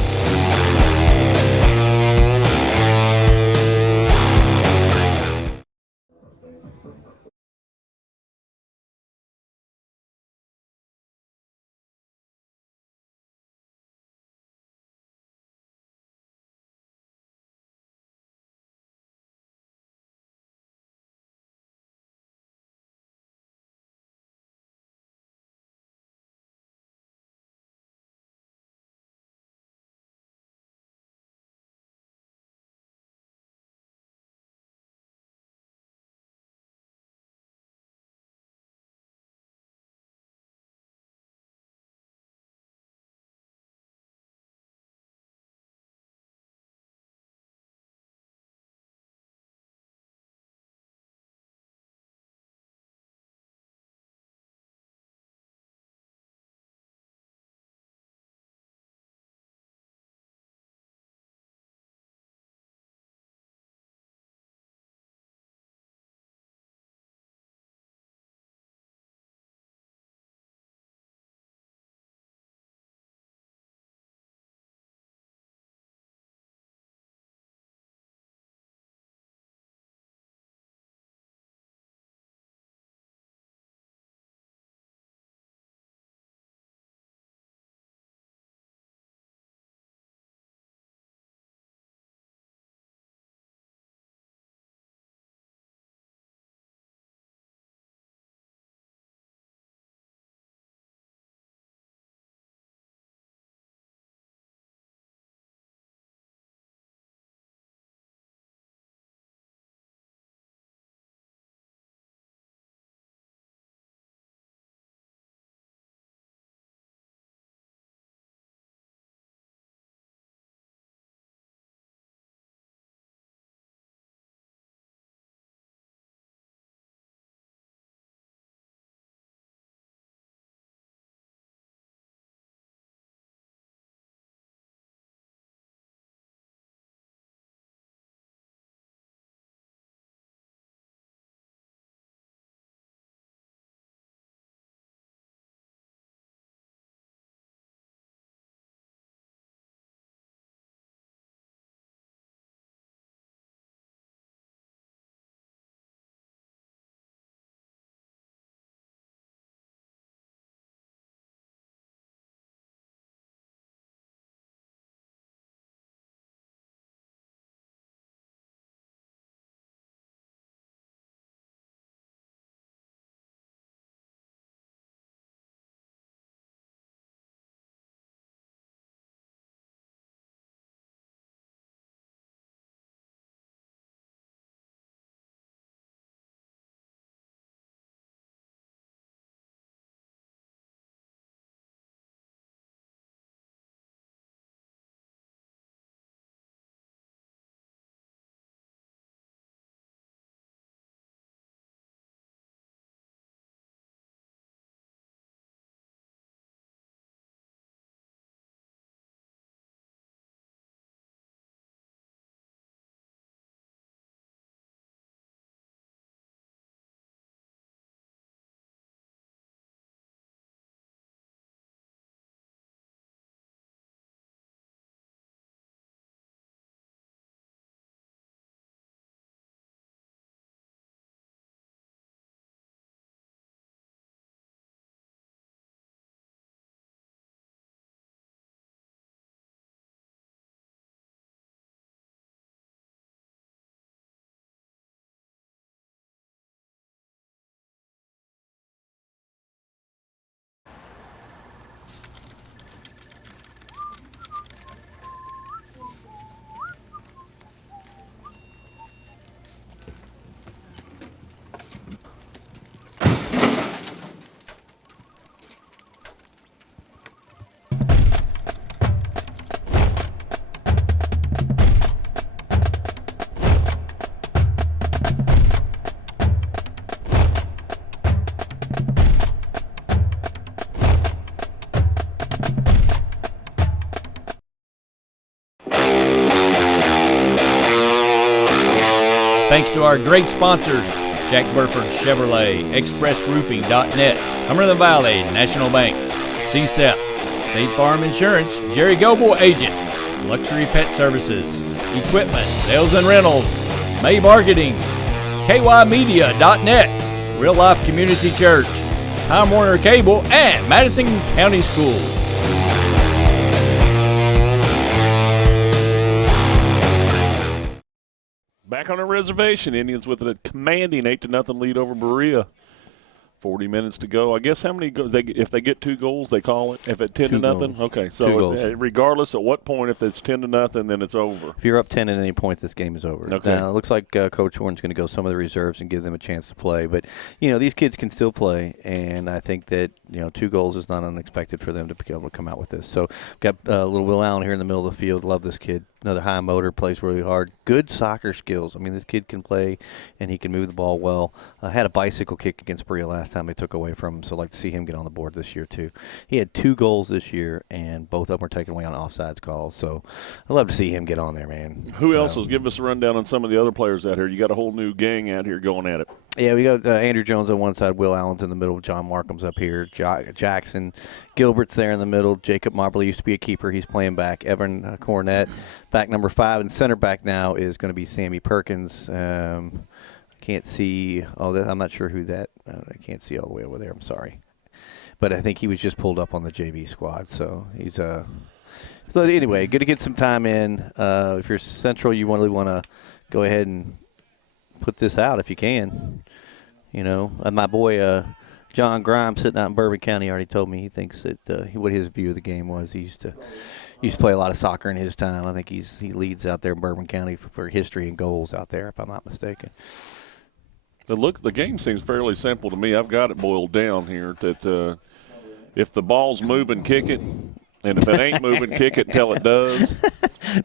Thanks to our great sponsors, Jack Burford Chevrolet, ExpressRoofing.net, Cumberland Valley National Bank, CSEP, State Farm Insurance, Jerry Goble Agent, Luxury Pet Services, Equipment, Sales and Rentals, May Marketing, KYMedia.net, Real Life Community Church, Time Warner Cable, and Madison County Schools. Back on the reservation, Indians with a commanding 8-0 lead over Berea. 40 minutes to go. I guess how many goals? If they get 2 goals, they call it. If it's 10-0, okay. So regardless at what point, if it's 10-0, then it's over. If you're up 10 at any point, this game is over. Okay. Now, it looks like Coach Horn's going to go some of the reserves and give them a chance to play. But these kids can still play, and I think that 2 goals is not unexpected for them to be able to come out with this. So we've got little Will Allen here in the middle of the field. Love this kid. Another high motor, plays really hard. Good soccer skills. I mean, this kid can play, and he can move the ball well. Had a bicycle kick against Berea last time they took away from him, so I'd like to see him get on the board this year too. He had 2 goals this year, and both of them were taken away on offsides calls. So I'd love to see him get on there, man. Who else will give us a rundown on some of the other players out here? You got a whole new gang out here going at it. Yeah, we got Andrew Jones on one side, Will Allen's in the middle, John Markham's up here, Jackson Gilbert's there in the middle, Jacob Moberly used to be a keeper, he's playing back, Evan Cornett, back number 5, and center back now is going to be Sammy Perkins. Can't see, I'm not sure who that, I can't see all the way over there, I'm sorry. But I think he was just pulled up on the JV squad, so he's so anyway, good to get some time in. If you're Central, you really want to go ahead and put this out if you can. My boy John Grimes sitting out in Bourbon County already told me he thinks that what his view of the game was. He used to play a lot of soccer in his time. I think he leads out there in Bourbon County for history and goals out there, if I'm not mistaken. The game seems fairly simple to me. I've got it boiled down here that if the ball's moving, kick it. And if it ain't moving, kick it until it does.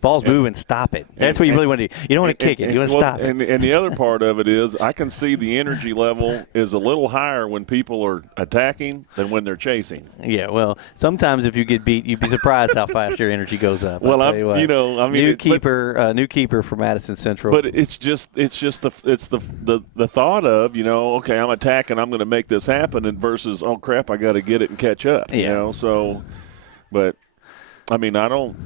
Ball's moving, stop it. That's what you really want to do. You don't want to kick it. You want to stop it. And the other part of it is I can see the energy level is a little higher when people are attacking than when they're chasing. Yeah, well, sometimes if you get beat, you'd be surprised how fast your energy goes up. Well, new keeper for Madison Central. But it's just the thought of okay, I'm attacking, I'm going to make this happen, and versus crap, I got to get it and catch up. So. But, I don't,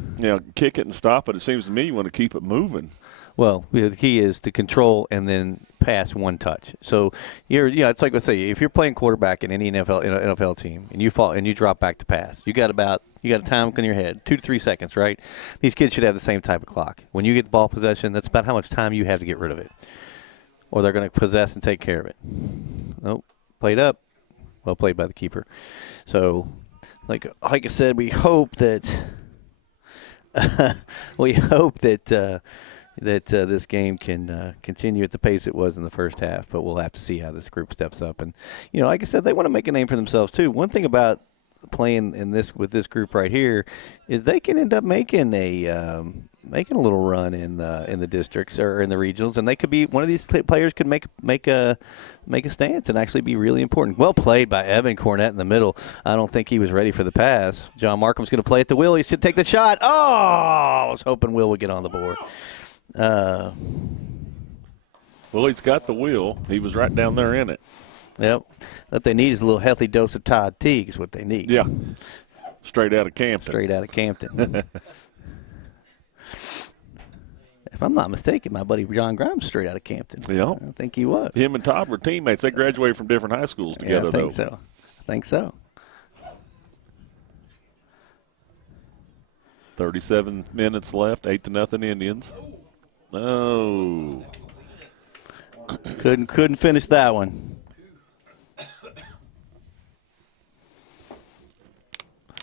kick it and stop it. It seems to me you want to keep it moving. Well, the key is to control and then pass one touch. So, it's like I say, if you're playing quarterback in any NFL team and you fall and you drop back to pass, you got a time in your head, 2 to 3 seconds, right? These kids should have the same type of clock. When you get the ball possession, that's about how much time you have to get rid of it. Or they're going to possess and take care of it. Nope. Played up. Well played by the keeper. So, like I said, we hope that this game can continue at the pace it was in the first half. But we'll have to see how this group steps up. And like I said, they want to make a name for themselves too. One thing about playing with this group right here is they can end up making a little run in the districts or in the regionals, and they could be one of these players could make a stance and actually be really important. Well played by Evan Cornett in the middle. I don't think he was ready for the pass. John Markham's going to play at the Will. He should take the shot. Oh, I was hoping Will would get on the board. Well, he's got the will. He was right down there in it. Yep. What they need is a little healthy dose of Todd Teague is what they need. Yeah. Straight out of Campton. If I'm not mistaken, my buddy John Grimes straight out of Campton. Yeah. I think he was. Him and Todd were teammates. They graduated from different high schools together, I think so. 37 minutes left, 8-0 Indians. Oh. Couldn't finish that one.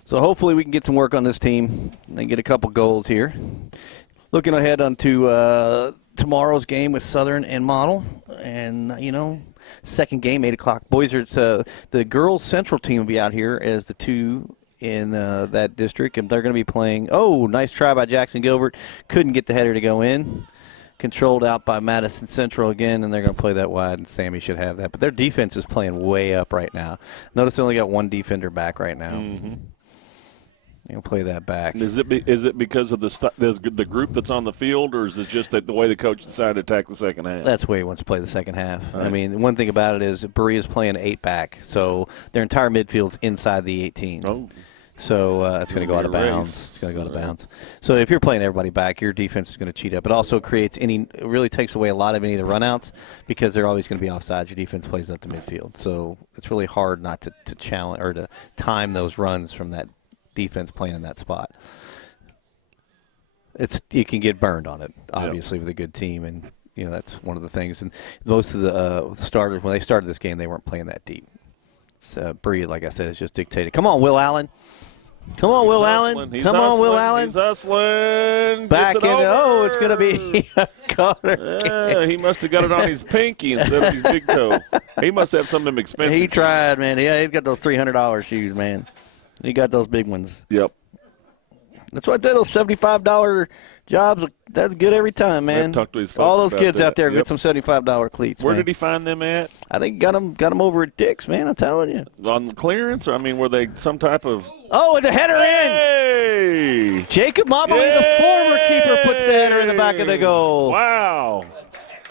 So hopefully we can get some work on this team and get a couple goals here. Looking ahead onto tomorrow's game with Southern and Model. And, second game, 8 o'clock. Boys, the girls' Central team will be out here as the 2 in that district. And they're going to be playing, nice try by Jackson Gilbert. Couldn't get the header to go in. Controlled out by Madison Central again, and they're going to play that wide, and Sammy should have that. But their defense is playing way up right now. Notice they only got 1 defender back right now. Mm-hmm. You'll play that back. Is it because of the group that's on the field, or is it just that the way the coach decided to attack the second half? That's the way he wants to play the second half. Right. I mean, one thing about it is Berea's playing 8 back, so their entire midfield's inside the 18. Oh. So it's going to go out of bounds. It's going to go out of bounds. So if you're playing everybody back, your defense is going to cheat up. It also it really takes away a lot of any of the runouts because they're always going to be offsides. Your defense plays up the midfield. So it's really hard not to challenge or to time those runs from that defense playing in that spot. You can get burned on it, obviously, with a good team, and that's one of the things. And most of the starters, when they started this game, they weren't playing that deep. So Berea, like I said, is just dictated. Come on, Will Allen. Come on, Will Allen. Come on, Will Allen. He's hustling. Back in. Oh, it's going to be a corner. Yeah, he must have got it on his pinky instead of his big toe. He must have some of them expensive. He tried, man. Yeah, he's got those $300 shoes, man. He got those big ones. Yep. That's why I said those $75 jobs, that's good every time, man. Talk to his All those folks kids about out there that. get some $75 cleats. Where man. did he find them at? I think got them over at Dick's, man. I'm telling you. On the clearance? Or, were they some type of? Oh, and the header in. Hey! Jacob Mobley, the former keeper, puts the header in the back of the goal. Wow!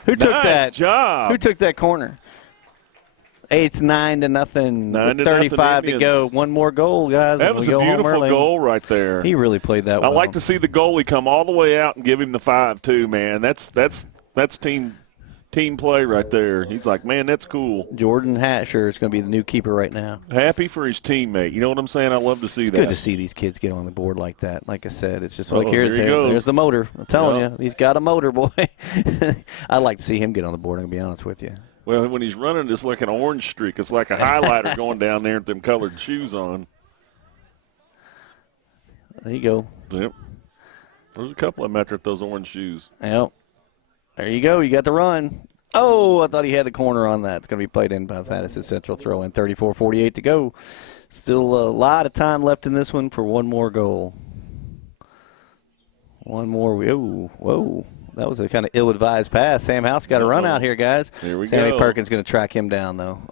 Who took nice that? Job. Who took that corner? It's 9-0. 35 to go. One more goal, guys. That was a beautiful goal right there. He really played that well. I like to see the goalie come all the way out and give him the 5 too, man. That's team play right there. He's like, man, that's cool. Jordan Hatcher is going to be the new keeper right now. Happy for his teammate. You know what I'm saying? I love to see that. It's good to see these kids get on the board like that. Like I said, it's just like there's the motor. I'm telling you, he's got a motor, boy. I'd like to see him get on the board, I'm going to be honest with you. Well, when he's running, it's like an orange streak. It's like a highlighter going down there with them colored shoes on. There you go. Yep. There's a couple of them after those orange shoes. Yep. There you go. You got the run. Oh, I thought he had the corner on that. It's going to be played in by Madison Central. Throw in 34-48 to go. Still a lot of time left in this one for one more goal. One more. Whoa. That was a kind of ill-advised pass. Sam House got a run out here, guys. Here we Sammy go. Perkins going to track him down, though.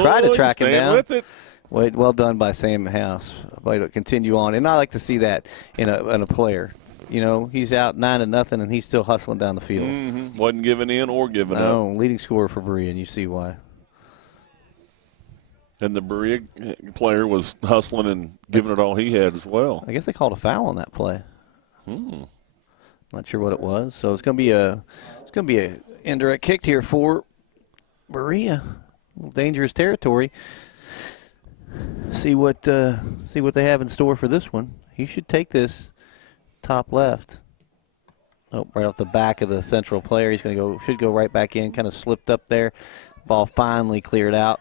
Try to track him down. With it. Wait, well done by Sam House. But continue on. And I like to see that in a player. He's out 9-0, and he's still hustling down the field. Mm-hmm. Wasn't giving in or giving up. No, leading scorer for Berea, and you see why. And the Berea player was hustling and giving it all he had as well. I guess they called a foul on that play. Not sure what it was. So it's going to be a indirect kick here for Berea. A little dangerous territory. See what they have in store for this one. He should take this top left. Oh, right off the back of the central player. He's should go right back in. Kind of slipped up there. Ball finally cleared out.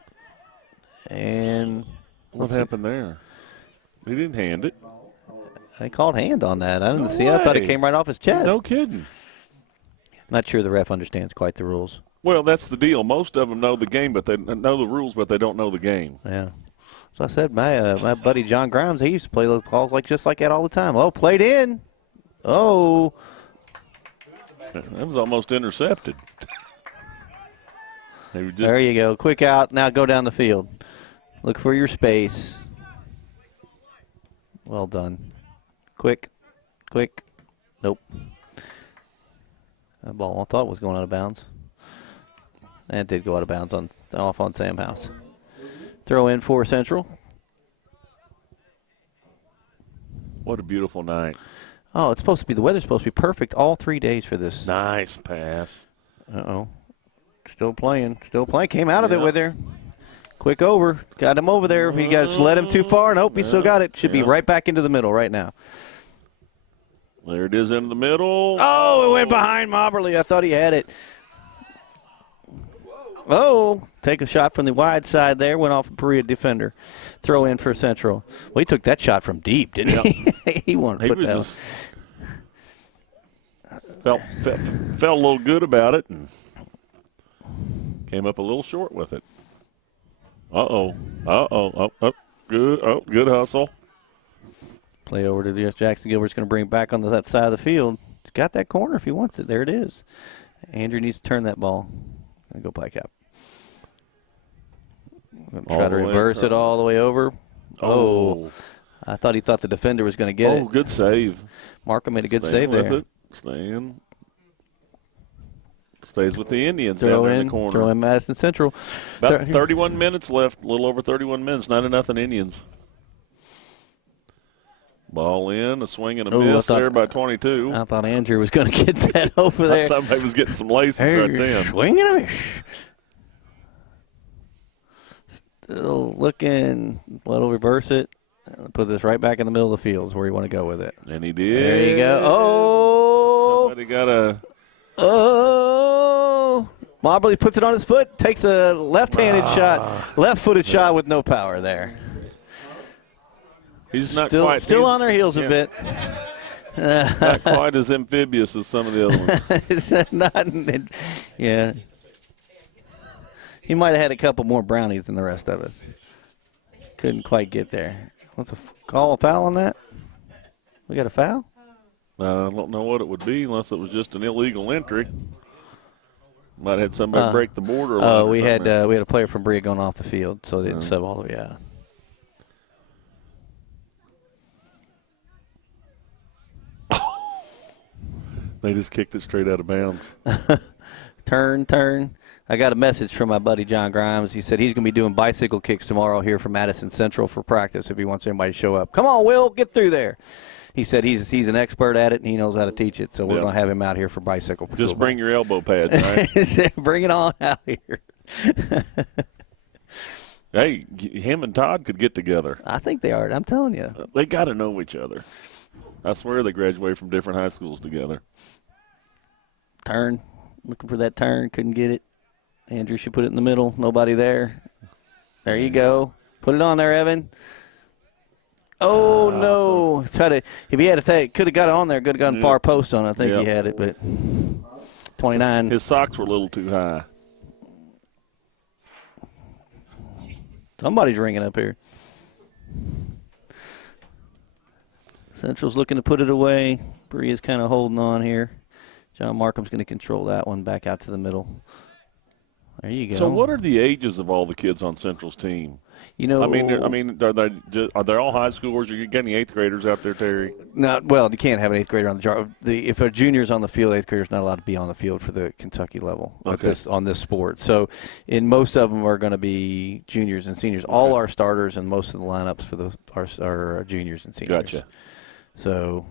And what happened there? He didn't hand it. They called hand on that. I didn't see it. I thought it came right off his chest. No kidding. Not sure the ref understands quite the rules. Well, that's the deal. Most of them know the game, but they know the rules, but they don't know the game. Yeah. So I said, my buddy John Grimes, he used to play those calls just like that all the time. Oh, played in. Oh. That was almost intercepted. There you go. Quick out. Now go down the field. Look for your space. Well done. Quick. Nope. That ball I thought was going out of bounds. And it did go out of bounds off on Sam House. Throw in for Central. What a beautiful night. Oh, the weather's supposed to be perfect all 3 days for this. Nice pass. Uh-oh. Still playing. Came out of it with her. Quick over. Got him over there. He guys led him too far. Nope, he still got it. Should be right back into the middle right now. There it is in the middle. Oh, it went behind Moberly. I thought he had it. Oh, take a shot from the wide side there. Went off a Berea defender. Throw in for Central. Well, he took that shot from deep, didn't he? He wanted to put that felt a little good about it and came up a little short with it. Uh-oh. Good hustle. Play over to the Jackson Gilbert's going to bring it back on that side of the field. He's got that corner if he wants it. There it is. Andrew needs to turn that ball. Go play cap. Try to reverse it all the way over. Oh. I thought he thought the defender was going to get it. Oh, good save. Markham made a good Staying save with there. It. Stays with the Indians Throw down there in in the corner. Throw in Madison Central. About 31 minutes left, a little over 31 minutes, 9-0 Indians. Ball in, a swing and a miss there by 22. I thought Andrew was going to get that over there. Somebody was getting some laces right then. Swing and a miss. Still looking. We'll reverse it. Put this right back in the middle of the field is where you want to go with it. And he did. There you go. Oh! Somebody got a... Oh! Mobley puts it on his foot, takes a left-handed shot, left-footed shot with no power there. He's not still on their heels a bit. Not quite as amphibious as some of the other ones. Yeah. He might have had a couple more brownies than the rest of us. Couldn't quite get there. What's call a foul on that? We got a foul? I don't know what it would be unless it was just an illegal entry. Might have had somebody break the border line. Oh, we had a player from Berea going off the field, so they didn't sub all the way out. They just kicked it straight out of bounds. Turn. I got a message from my buddy John Grimes. He said he's going to be doing bicycle kicks tomorrow here for Madison Central for practice if he wants everybody to show up. Come on, Will, get through there. He said he's an expert at it, and he knows how to teach it, so we're going to have him out here for bicycle. Just bring your elbow pads, right? Bring it on out here. Hey, him and Todd could get together. I think they are. I'm telling you. They got to know each other. I swear they graduated from different high schools together. Turn. Looking for that turn. Couldn't get it. Andrew should put it in the middle. Nobody there. There you go. Put it on there, Evan. Oh, no. If he had could have got it on there, could have gotten far post on it. I think he had it, but 29. His socks were a little too high. Somebody's ringing up here. Central's looking to put it away. Berea's kind of holding on here. John Markham's going to control that one back out to the middle. There you go. So what are the ages of all the kids on Central's team? You know, are they all high schoolers? Are you getting 8th graders out there, Terry? Well, you can't have an 8th grader on the jar. If a junior's on the field, 8th grader's not allowed to be on the field for the Kentucky level on this sport. So, in most of them are going to be juniors and seniors. Okay. All our starters and most of the lineups for are juniors and seniors. Gotcha. So.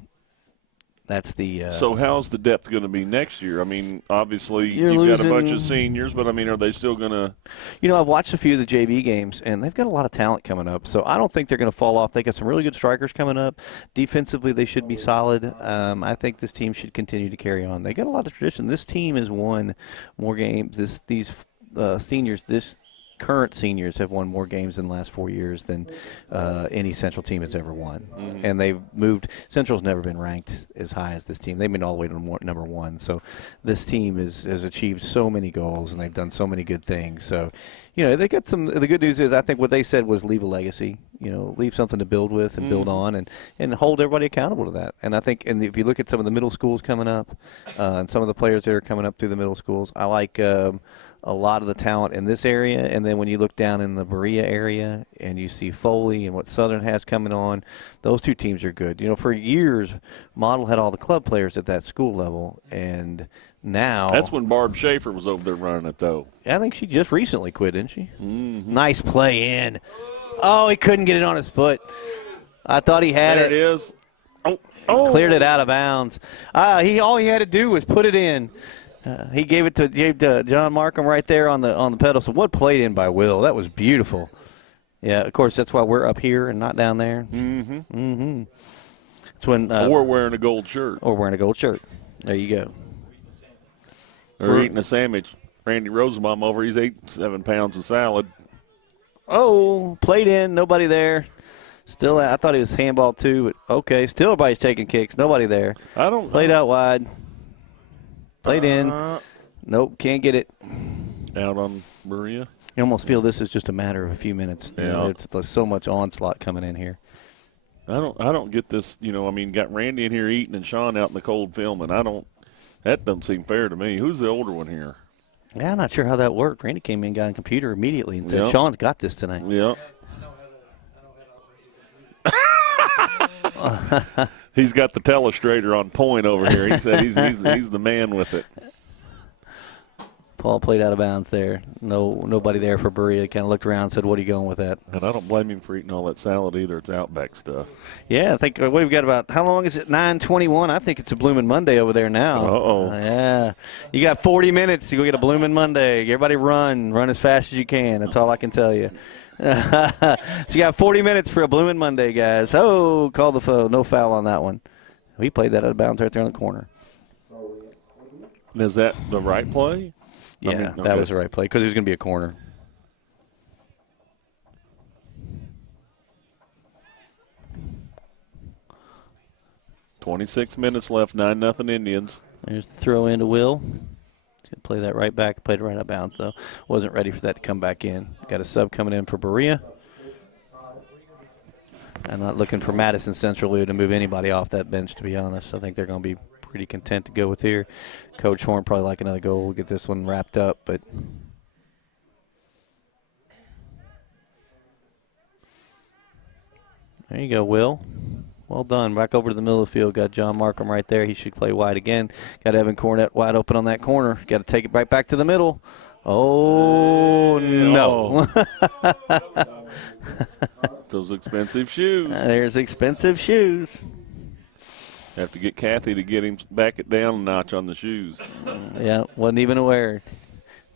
That's the. So how's the depth going to be next year? I mean, obviously you've got a bunch of seniors, but I mean, are they still going to? You know, I've watched a few of the JV games, and they've got a lot of talent coming up. So I don't think they're going to fall off. They got some really good strikers coming up. Defensively, they should be solid. I think this team should continue to carry on. They got a lot of tradition. This team has won more games. These seniors, current seniors have won more games in the last 4 years than any Central team has ever won. Mm-hmm. And they've moved. Central's never been ranked as high as this team. They've been all the way to number one. So this team has achieved so many goals, and they've done so many good things. So, they got some – the good news is I think what they said was leave a legacy, leave something to build with and build on and hold everybody accountable to that. And I think – and if you look at some of the middle schools coming up and some of the players that are coming up through the middle schools, I like a lot of the talent in this area, and then when you look down in the Berea area and you see Foley and what Southern has coming on, those two teams are good. For years, Model had all the club players at that school level, and now – That's when Barb Schaefer was over there running it, though. I think she just recently quit, didn't she? Mm-hmm. Nice play in. Oh, he couldn't get it on his foot. I thought he had there it. There it is. Oh. Cleared it out of bounds. All he had to do was put it in. He gave to John Markham right there on the pedal. So what played in by Will? That was beautiful. Yeah, of course that's why we're up here and not down there. Mm-hmm. Mm-hmm. It's when or wearing a gold shirt. Or wearing a gold shirt. There you go. Or eating a sandwich. Randy Rosenbaum over. He's 7 pounds of salad. Oh, played in. Nobody there. Still, I thought he was handball too. But okay, still everybody's taking kicks. Nobody there. Played out wide. Played in. Nope, can't get it. Out on Berea. You almost feel this is just a matter of a few minutes. Yeah. It's so much onslaught coming in here. I don't get this. Got Randy in here eating and Sean out in the cold filming. That doesn't seem fair to me. Who's the older one here? Yeah, I'm not sure how that worked. Randy came in, got on the computer immediately, and said, Sean's got this tonight. Yeah. He's got the telestrator on point over here. He said he's the man with it. Paul played out of bounds there. Nobody there for Berea. Kind of looked around and said, what are you going with that? And I don't blame him for eating all that salad either. It's Outback stuff. Yeah, I think we've got about, how long is it? 9:21. I think it's a Bloomin' Monday over there now. Uh-oh. Yeah. You got 40 minutes to go get a Bloomin' Monday. Everybody run as fast as you can. That's all I can tell you. So you got 40 minutes for a Bloomin' Monday, guys. Oh, call the foul. No foul on that one. We played that out of bounds right there in the corner. Is that the right play? Yeah, that was the right play because it was going to be a corner. .26 minutes left, 9-0 Indians. There's the throw in to Will. He's going to play that right back. Played right out of bounds, though. Wasn't ready for that to come back in. Got a sub coming in for Berea. I'm not looking for Madison Central to move anybody off that bench, to be honest. I think they're going to be pretty content to go with here. Coach Horn probably like another goal. We'll get this one wrapped up, but there you go, Will. Well done. Back over to the middle of the field. Got John Markham right there. He should play wide again. Got Evan Cornett wide open on that corner. Got to take it right back to the middle. Oh, no. Those expensive shoes. There's expensive shoes. Have to get Kathy to get him back it down a notch on the shoes. Yeah, wasn't even aware.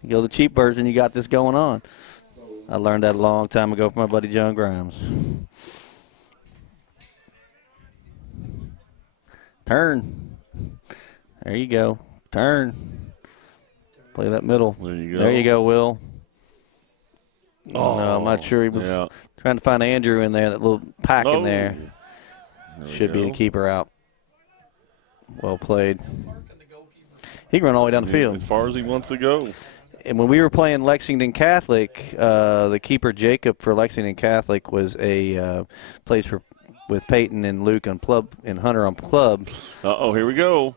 You go the cheap version, you got this going on. I learned that a long time ago from my buddy John Grimes. Turn. There you go. Turn. Play that middle. There you go. There you go, Will. Oh, no, I'm not sure. He was trying to find Andrew in there, that little pack in there. Should be the keeper out. Well played. He can run all the way down the field. As far as he wants to go. And when we were playing Lexington Catholic, the keeper Jacob for Lexington Catholic plays with Peyton and Luke and Hunter on club. Uh-oh, here we go.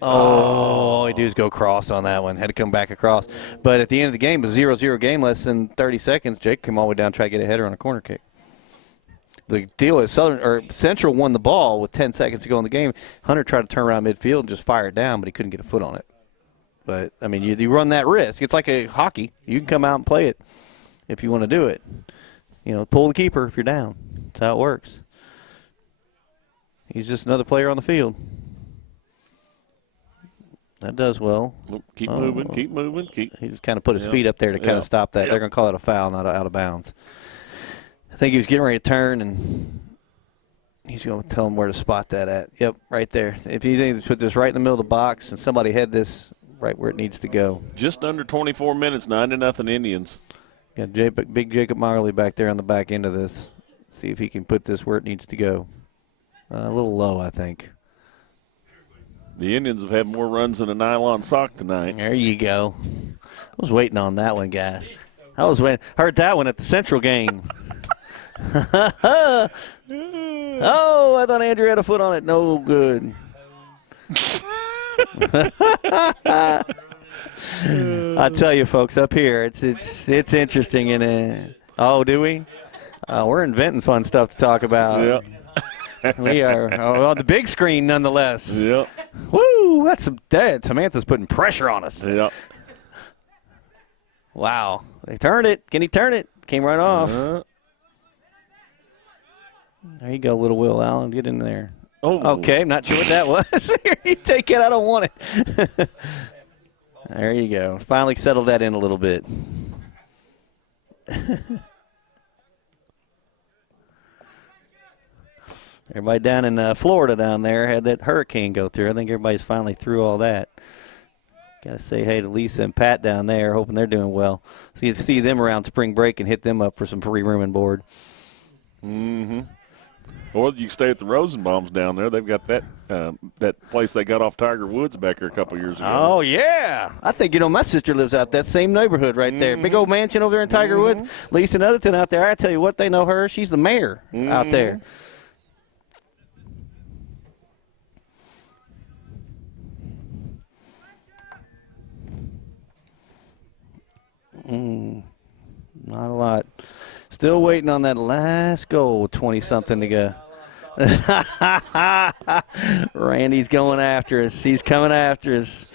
Oh, he does go cross on that one. Had to come back across. But at the end of the game, it was 0-0 game, less than 30 seconds. Jake came all the way down, tried to get a header on a corner kick. The deal is Central won the ball with 10 seconds to go in the game. Hunter tried to turn around midfield and just fire it down, but he couldn't get a foot on it. But, I mean, you run that risk. It's like a hockey. You can come out and play it if you want to do it. Pull the keeper if you're down. That's how it works. He's just another player on the field. That does well. Keep moving. He just kind of put his feet up there to kind of stop that. They're going to call it a foul, not out of bounds. I think he was getting ready to turn, and he's going to tell him where to spot that at. Yep, right there. If you think to put this right in the middle of the box and somebody had this right where it needs to go. Just under 24 minutes, 9-0 Indians. Got big Jacob Marley back there on the back end of this. See if he can put this where it needs to go. A little low, I think. The Indians have had more runs than a nylon sock tonight. There you go. I was waiting on that one, guys. I was waiting. Heard that one at the Central game. Oh, I thought Andrew had a foot on it. No good. I tell you, folks, up here, it's interesting. Oh, do we? We're inventing fun stuff to talk about. Yep. We are on the big screen, nonetheless. Yep. Woo! That's some dead. Samantha's putting pressure on us. Yep. Wow. They turned it. Can he turn it? Came right off. There you go, little Will Allen. Get in there. Oh. Okay, I'm not sure what that was. You take it. I don't want it. There you go. Finally settled that in a little bit. Everybody down in Florida down there had that hurricane go through. I think everybody's finally through all that. Got to say hey to Lisa and Pat down there, hoping they're doing well. So you see them around spring break and hit them up for some free room and board. Mm-hmm. Or you can stay at the Rosenbaums down there. They've got that place they got off Tiger Woods back here a couple years ago. Oh, yeah. I think, my sister lives out that same neighborhood right there. Big old mansion over there in Tiger Woods. Lisa and Otherton out there. I tell you what, they know her. She's the mayor out there. Not a lot. Still waiting on that last goal with 20-something to go. Randy's going after us. He's coming after us.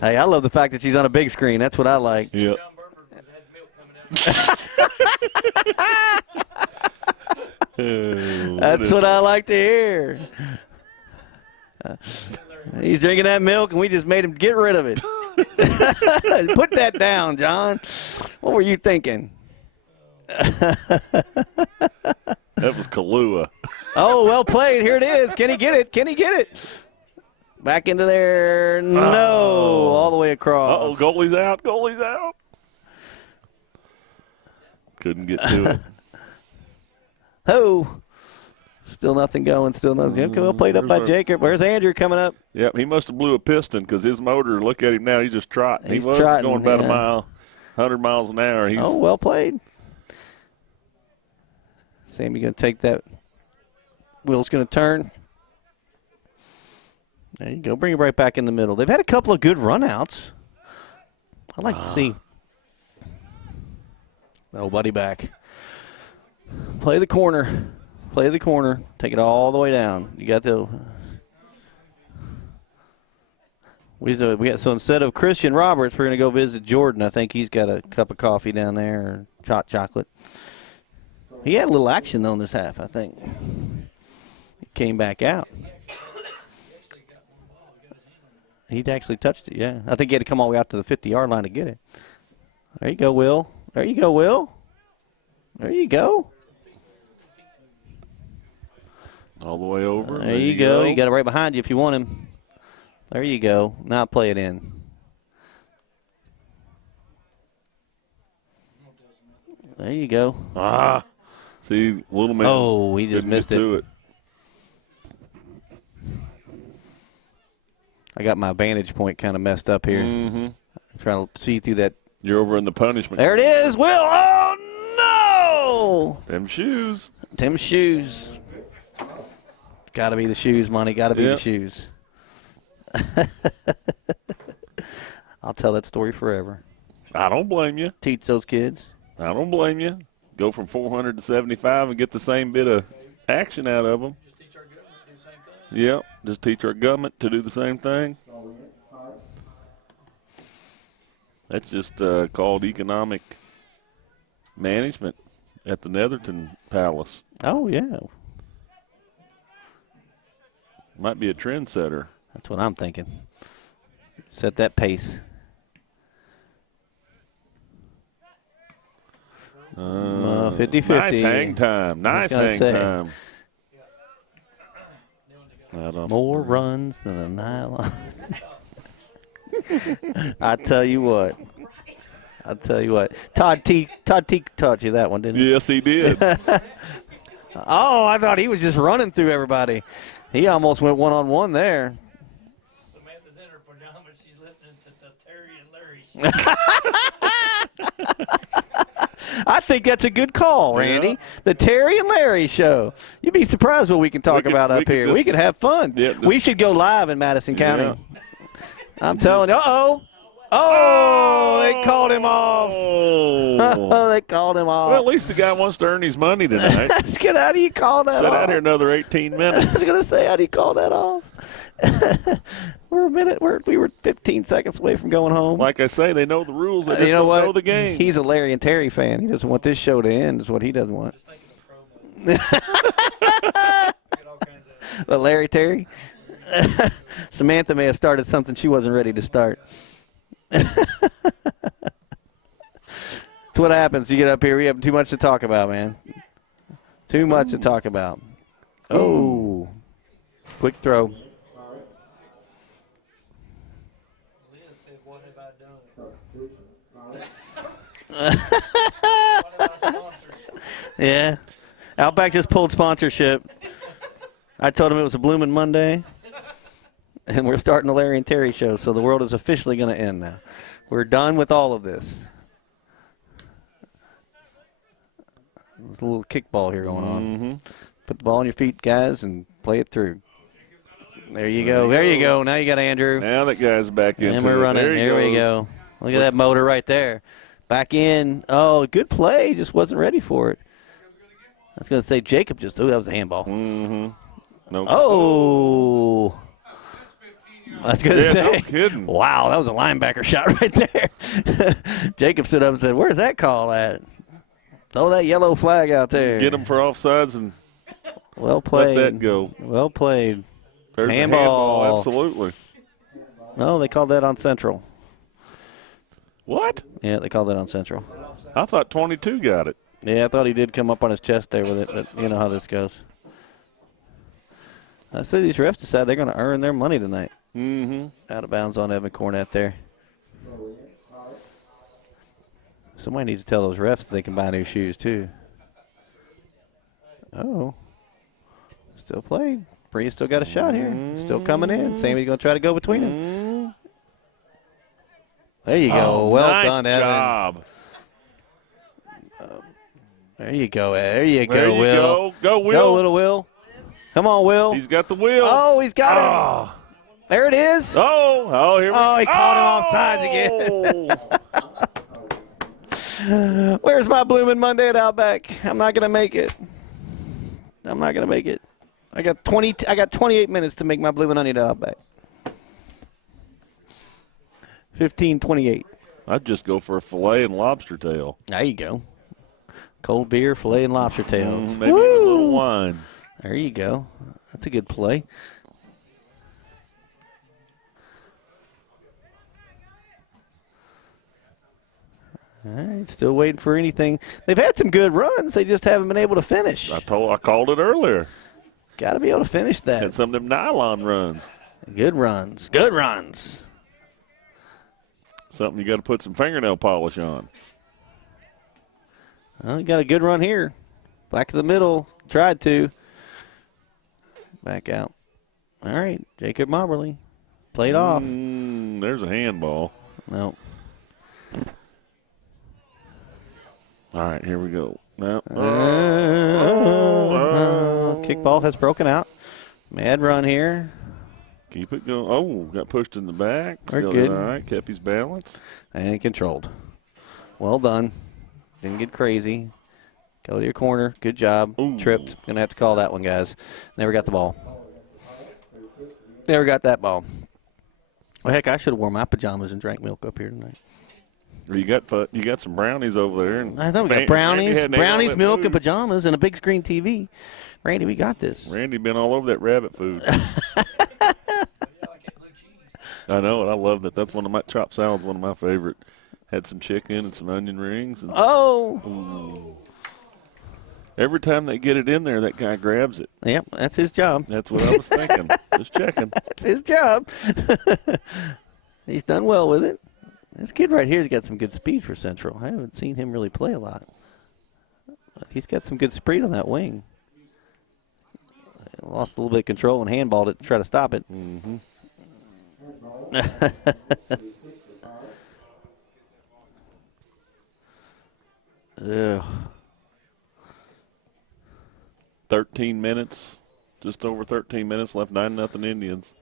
Hey, I love the fact that she's on a big screen. That's what I like. Yep. That's what I like to hear. He's drinking that milk, and we just made him get rid of it. Put that down, John. What were you thinking? That was Kahlua. Oh, well played. Here it is. Can he get it? Can he get it? Back into there. No. All the way across. Uh-oh, goalie's out. Goalie's out. Couldn't get to it. Oh. Still nothing going. Still nothing. Okay, well played up by Jacob. Where's Andrew coming up? Yep, he must have blew a piston because his motor, look at him now, he's just trotting. He's he was trotting, going about yeah. a mile, 100 miles an hour. He's, Oh, well played. Sammy going to take that. Will's going to turn. There you go. Bring it right back in the middle. They've had a couple of good runouts. I'd like to see. Nobody back. Play the corner. Play the corner. Take it all the way down. You got the. So instead of Christian Roberts, we're going to go visit Jordan. I think he's got a cup of coffee down there or hot chocolate. He had a little action though in this half, I think. He came back out. He'd actually touched it, yeah. I think he had to come all the way out to the 50-yard line to get it. There you go, Will. There you go, Will. There you go. all the way over. There you go. You got it right behind you if you want him. There you go. Now play it in. There you go. Ah. See, little man. Oh, he just missed it. I got my vantage point kind of messed up here. Mm-hmm. I'm trying to see through that. You're over in the punishment. There it is, Will. Oh, no. Them shoes. Them shoes. Got to be the shoes, Monty. Got to be the shoes. I'll tell that story forever. I don't blame you. Teach those kids. I don't blame you. Go from 400 to 75 and get the same bit of action out of them. Just teach our government to do the same thing. Yep, just teach our government to do the same thing. That's just called economic management at the Netherton Palace. Oh, yeah. Might be a trendsetter. That's what I'm thinking. Set that pace. 50-50. Nice hang time. Nice hang time. More runs than a nylon. I tell you what. Todd T taught you that one, didn't he? Yes, he did. Oh, I thought he was just running through everybody. He almost went one-on-one there. Samantha's in her pajamas. She's listening to the Terry and Larry show. I think that's a good call, Randy. Yeah. The Terry and Larry show. You'd be surprised what we can talk about up here. We could have fun. Yeah, we should go live in Madison County. Yeah. I'm telling you. Oh, they called him off. Oh, they called him off. Well, at least the guy wants to earn his money tonight. How do you call that off? Sit out here another 18 minutes. I was going to say, how do you call that off? We were 15 seconds away from going home. Like I say, they know the rules. They just don't know the game. He's a Larry and Terry fan. He doesn't want this show to end is what he doesn't want. But Larry Terry? Samantha may have started something she wasn't ready to start. That's what happens. You get up here, we have too much to talk about, man. Too much to talk about. Oh. Quick throw. Liz said, what have I done? Yeah. Outback just pulled sponsorship. I told him it was a blooming Monday. And we're starting the Larry and Terry show, so the world is officially going to end now. We're done with all of this. There's a little kickball here going on. Mm-hmm. Put the ball on your feet, guys, and play it through. There you go. There you go. Now you got Andrew. Now that guy's back into it. And we're running. There we go. Look at that motor right there. Back in. Oh, good play. Just wasn't ready for it. I was going to say Jacob just. Oh, that was a handball. Mm-hmm. No. Oh. I was going to say. No kidding. Wow, that was a linebacker shot right there. Jacob stood up and said, "Where's that call at? Throw that yellow flag out there." Get him for offsides and well played. let that go. Well played. There's handball. A handball. Absolutely. No, they called that on Central. What? Yeah, they called that on Central. I thought 22 got it. Yeah, I thought he did come up on his chest there with it, but you know how this goes. I say these refs decide they're going to earn their money tonight. Mm-hmm. Out of bounds on Evan Cornett there. Somebody needs to tell those refs that they can buy new shoes, too. Oh. Still played. Berea still got a shot here. Still coming in. Sammy's going to try to go between them. There you go. Well nice done, Evan. Job. There you go, Ed. There you There go, you Will. go. Go, Will. Go, little Will. Come on, Will. He's got the wheel. Oh, he's got it. There it is. Oh, here we go. Oh, he caught him offsides again. Where's my blooming Monday at Outback? I'm not going to make it. I'm not going to make it. I got 28 minutes to make my blooming onion at Outback. 15:28. I'd just go for a filet and lobster tail. There you go. Cold beer, filet, and lobster tails. Maybe a little wine. There you go. That's a good play. All right, still waiting for anything. They've had some good runs. They just haven't been able to finish. I called it earlier. Got to be able to finish that. Had some of them nylon runs. Good runs. Good runs. Something you got to put some fingernail polish on. Well, you got a good run here. Back to the middle. Tried to. Back out. All right, Jacob Moberly. Played off. There's a handball. No. All right, here we go. No. Kickball has broken out. Mad run here. Keep it going. Oh, got pushed in the back. We're Still good. did all right. Kept his balance. And controlled. Well done. Didn't get crazy. Go to your corner. Good job. Ooh. Tripped. Going to have to call that one, guys. Never got the ball. Never got that ball. Well, heck, I should have worn my pajamas and drank milk up here tonight. You got some brownies over there. And I thought we got Randy brownies, had nailed brownies, that milk, and food. pajamas, and a big screen TV. Randy, we got this. Randy been all over that rabbit food. I know, and I love that. That's one of my chopped salads. One of my favorite. Had some chicken and some onion rings. And, Oh. every time they get it in there, that guy grabs it. Yep, that's his job. That's what I was thinking. Just checking. That's his job. He's done well with it. This kid right here has got some good speed for Central. I haven't seen him really play a lot. But he's got some good speed on that wing. Lost a little bit of control and handballed it to try to stop it. Mm-hmm. Ugh. 13 minutes, just over 13 minutes left, 9-0 Indians.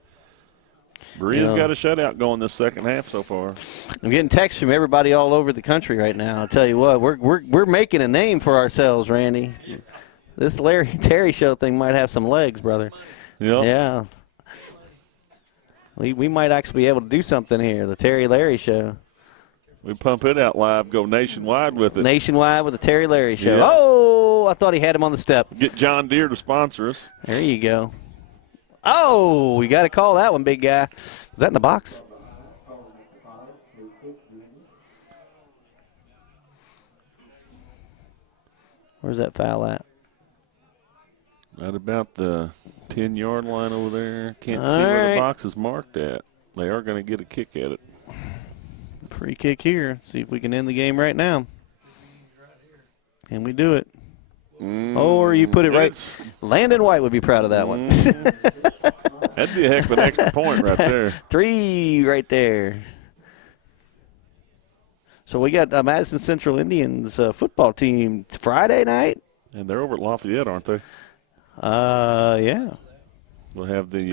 Berea's got a shutout going this second half so far. I'm getting texts from everybody all over the country right now. I'll tell you what, we're making a name for ourselves, Randy. This Larry Terry show thing might have some legs, brother. Yep. Yeah. We might actually be able to do something here, the Terry Larry show. We pump it out live, go nationwide with it. Nationwide with the Terry Larry show. Yeah. Oh, I thought he had him on the step. Get John Deere to sponsor us. There you go. Oh, you got to call that one, big guy. Was that in the box? Where's that foul at? Right about the 10-yard line over there. Can't All see where right. the box is marked at. They are going to get a kick at it. Free kick here. See if we can end the game right now. Can we do it? Or you put it right. Landon White would be proud of that one. That'd be a heck of an extra point right there. 3 right there. So we got Madison Central Indians football team Friday night. And they're over at Lafayette, aren't they? Yeah. We'll have the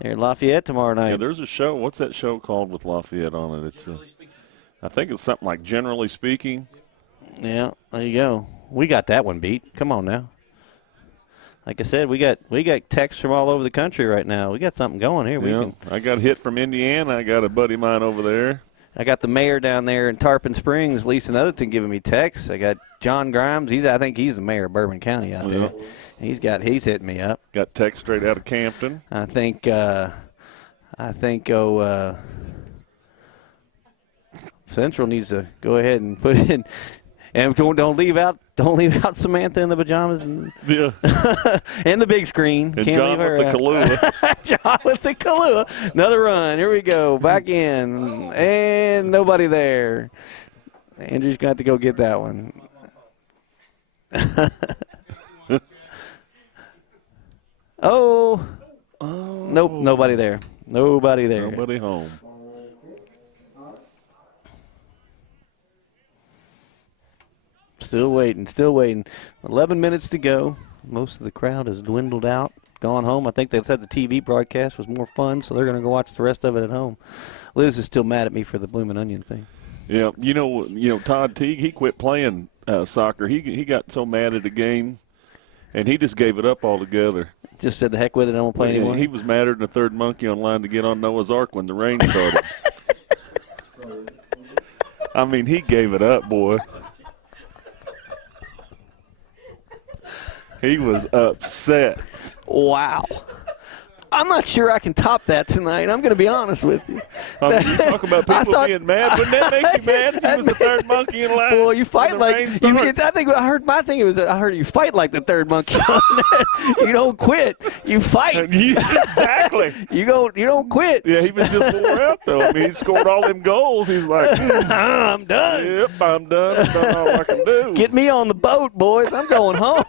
They're in Lafayette tomorrow night. yeah, there's a show. What's that show called with Lafayette on it? It's I think it's something like Generally Speaking. Yeah, there you go. We got that one beat. Come on now. like I said, we got texts from all over the country right now. We got something going here. Yeah, I got hit from Indiana. I got a buddy of mine over there. I got the mayor down there in Tarpon Springs, Lisa Netherton, giving me texts. I got John Grimes. I think he's the mayor of Bourbon County out there. He's hitting me up. Got text straight out of Campton. I think Central needs to go ahead and put in, and don't leave out Samantha in the pajamas and and the big screen. And Can't John leave her with the Kahlua. John with the Kahlua. Another run. Here we go. Back in, and nobody there. Andrew's got to go get that one. Nope, nobody there. Nobody there. Nobody home. Still waiting. 11 minutes to go. Most of the crowd has dwindled out, gone home. I think they said the TV broadcast was more fun, so they're going to go watch the rest of it at home. Liz is still mad at me for the Bloomin' Onion thing. Yeah, you know, Todd Teague, he quit playing soccer. He got so mad at the game, and he just gave it up altogether. Just said the heck with it, I won't play anymore. He was madder than the third monkey online to get on Noah's Ark when the rain started. I mean, he gave it up, boy. He was upset. Wow. I'm not sure I can top that tonight. I'm going to be honest with you. I mean, you talk about people being mad. Wouldn't that make you mad if he was the third monkey in line? Well, you fight like I think I heard my thing. I heard you fight like the third monkey. You don't quit. You fight. Exactly. You don't quit. Yeah, he was just wore out though. I mean, he scored all them goals. He's like, I'm done. Yep, I'm done. I've done all I can do. Get me on the boat, boys. I'm going home.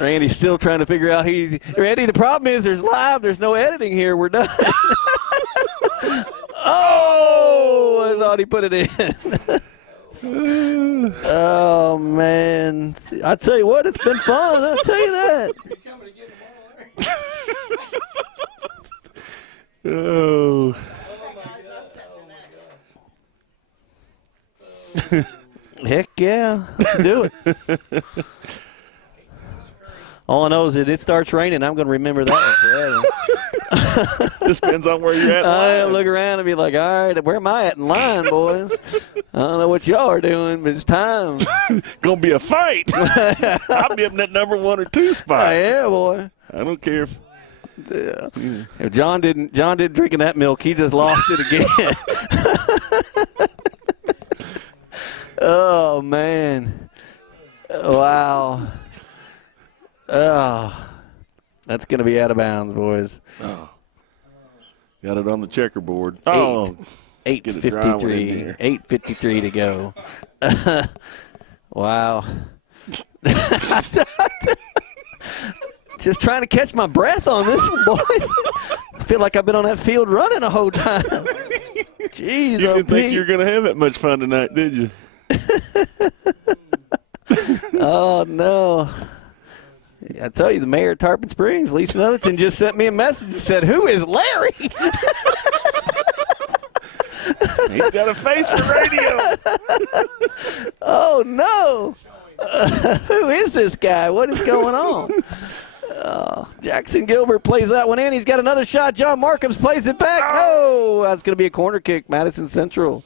Randy's still trying to figure out. Randy, the problem is there's no editing here. We're done. Oh, I thought he put it in. Oh, man. I tell you what, it's been fun. I'll tell you that. Oh. Heck yeah. Let's do it. All I know is that it starts raining. I'm going to remember that one forever. Just depends on where you're at. I look around and be like, all right, where am I at in line, boys? I don't know what y'all are doing, but it's time. Going to be a fight. I'll be up in that number 1 or 2 spot. Yeah, boy. I don't care if. Yeah. If John didn't drinking that milk, he just lost it again. Oh, man. Wow. Oh, that's going to be out of bounds, boys. Oh. Got it on the checkerboard. Oh, 8:53. 8:53 to go. Wow. Just trying to catch my breath on this one, boys. I feel like I've been on that field running the whole time. Jeez, you didn't think you were going to have that much fun tonight, did you? Oh, no. I tell you, the mayor of Tarpon Springs, Lisa Netherton, just sent me a message and said, "Who is Larry?" He's got a face for radio. Oh, no. Who is this guy? What is going on? Jackson Gilbert plays that one in. He's got another shot. John Markhams plays it back. No, that's going to be a corner kick, Madison Central.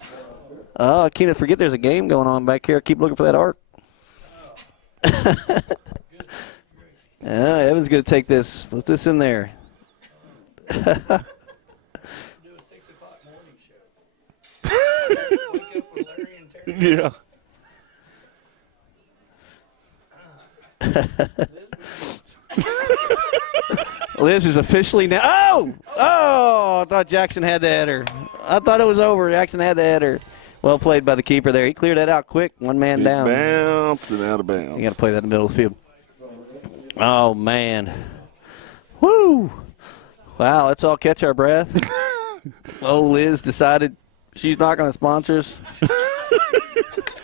Oh, I can't forget there's a game going on back here. I keep looking for that arc. Evan's going to take this. Put this in there. Do a 6 o'clock morning show. Wake up with Larry and Terry. Yeah. Liz is officially now. Oh! I thought Jackson had the header. I thought it was over. Jackson had the header. Well played by the keeper there. He cleared that out quick. One man down. Bouncing out of bounds. You got to play that in the middle of the field. Oh, man. Woo! Wow, let's all catch our breath. Liz decided she's not going to sponsor us.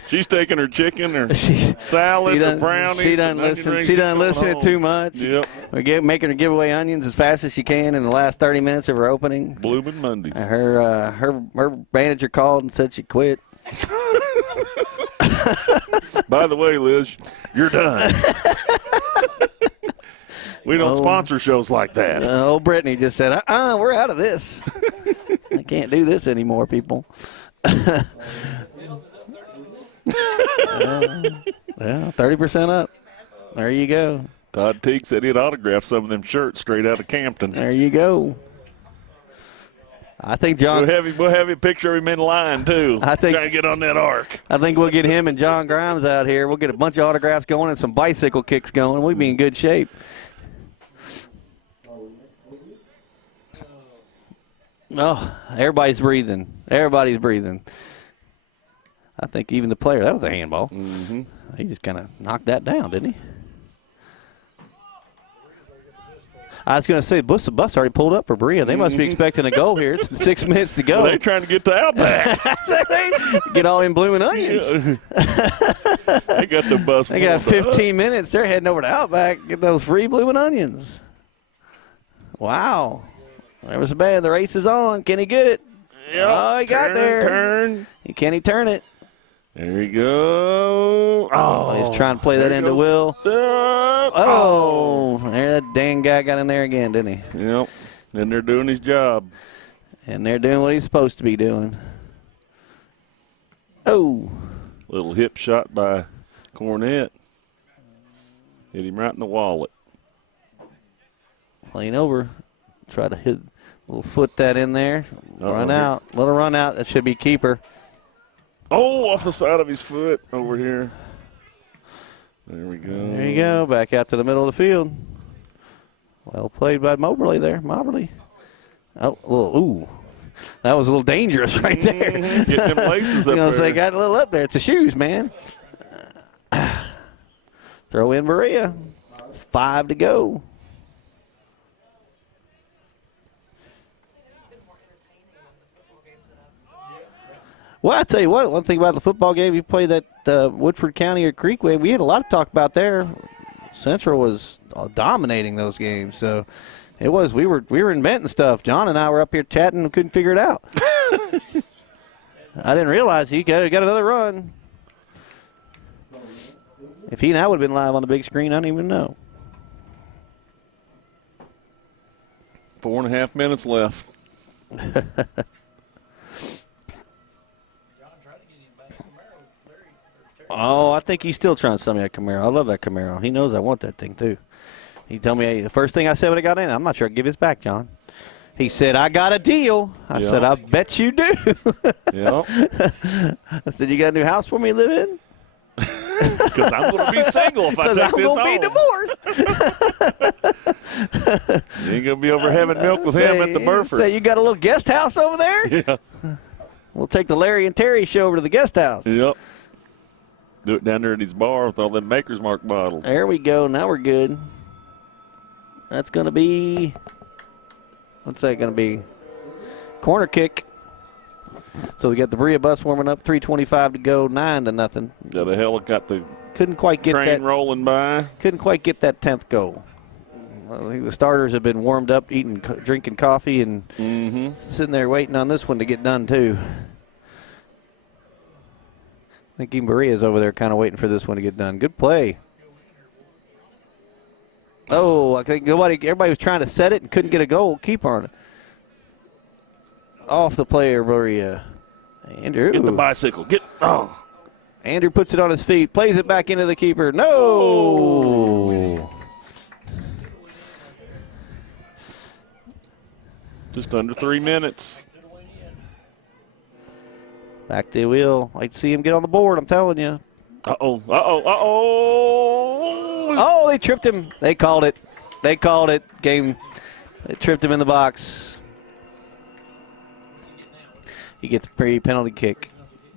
She's taking her chicken or salad or brownies. She doesn't listen. She doesn't listen too much. Yep. We're making her give away onions as fast as she can in the last 30 minutes of her opening. Bloomin' Mondays. Her manager called and said she quit. By the way, Liz, you're done. We don't sponsor shows like that. Old Brittany just said, we're out of this. I can't do this anymore, people. Yeah, 30% up. There you go. Todd Teague said he'd autograph some of them shirts straight out of Campton. There you go. I think John. We'll have you a picture of him in line, too. I think. Trying to get on that arc. I think we'll get him and John Grimes out here. We'll get a bunch of autographs going and some bicycle kicks going. We'll be in good shape. Oh, everybody's breathing. Everybody's breathing. I think even the player, that was a handball. Mm-hmm. He just kind of knocked that down, didn't he? I was going to say, the bus already pulled up for Berea. They must be expecting a goal here. It's 6 minutes to go. Well, they're trying to get to Outback. Get all in blooming onions. They got the bus. They got 15 minutes. They're heading over to Outback. Get those free blooming onions. Wow. There was a band. The race is on. Can he get it? Yep. Oh, he got there. Turn. Can he turn it? There you go. Oh, he's trying to play that into Will. Oh, there that dang guy got in there again, didn't he? Yep. And they're doing his job. And they're doing what he's supposed to be doing. Oh. Little hip shot by Cornett. Hit him right in the wallet. Playing over. Try to hit a little foot that in there. Run out. Little run out. That should be keeper. Oh, off the side of his foot over here. There we go. There you go. Back out to the middle of the field. Well played by Moberly there. Moberly. Oh, ooh. That was a little dangerous right there. Get them laces up there. They got a little up there. It's the shoes, man. Throw in Berea. 5 to go. Well, I tell you what, one thing about the football game, you played that Woodford County or Creekway, we had a lot to talk about there. Central was dominating those games, so it was. We were inventing stuff. John and I were up here chatting and couldn't figure it out. I didn't realize he got another run. If he and I would have been live on the big screen, I don't even know. 4.5 minutes left. Oh, I think he's still trying to sell me that Camaro. I love that Camaro. He knows I want that thing, too. He told me, hey, the first thing I said when I got in, I'm not sure I can give this back, John. He said, I got a deal. I said, I bet you do. Yep. I said, you got a new house for me to live in? Because I'm going to be single if I take this home. I'm going to be divorced. You ain't going to be over having milk with him at the Burford. Say, you got a little guest house over there? Yeah. We'll take the Larry and Terry show over to the guest house. Yep. Do it down there at his bar with all them Maker's Mark bottles. There we go. Now we're good. That's going to be, what's that going to be? Corner kick. So we got the Berea bus warming up, 3:25 to go, 9-0. Got a helicopter. Couldn't quite get train that rolling by. Couldn't quite get that 10th goal. I think the starters have been warmed up, drinking coffee, and sitting there waiting on this one to get done too. I think even Berea's over there kind of waiting for this one to get done. Good play. Oh, I think everybody was trying to set it and couldn't get a goal. Keep on it. Off the player, Berea. Andrew. Get the bicycle. Andrew puts it on his feet, plays it back into the keeper. No! Just under 3 minutes. Back to the wheel. I'd like to see him get on the board, I'm telling you. Uh-oh. Oh, they tripped him. They called it. Game. They tripped him in the box. He gets a penalty kick.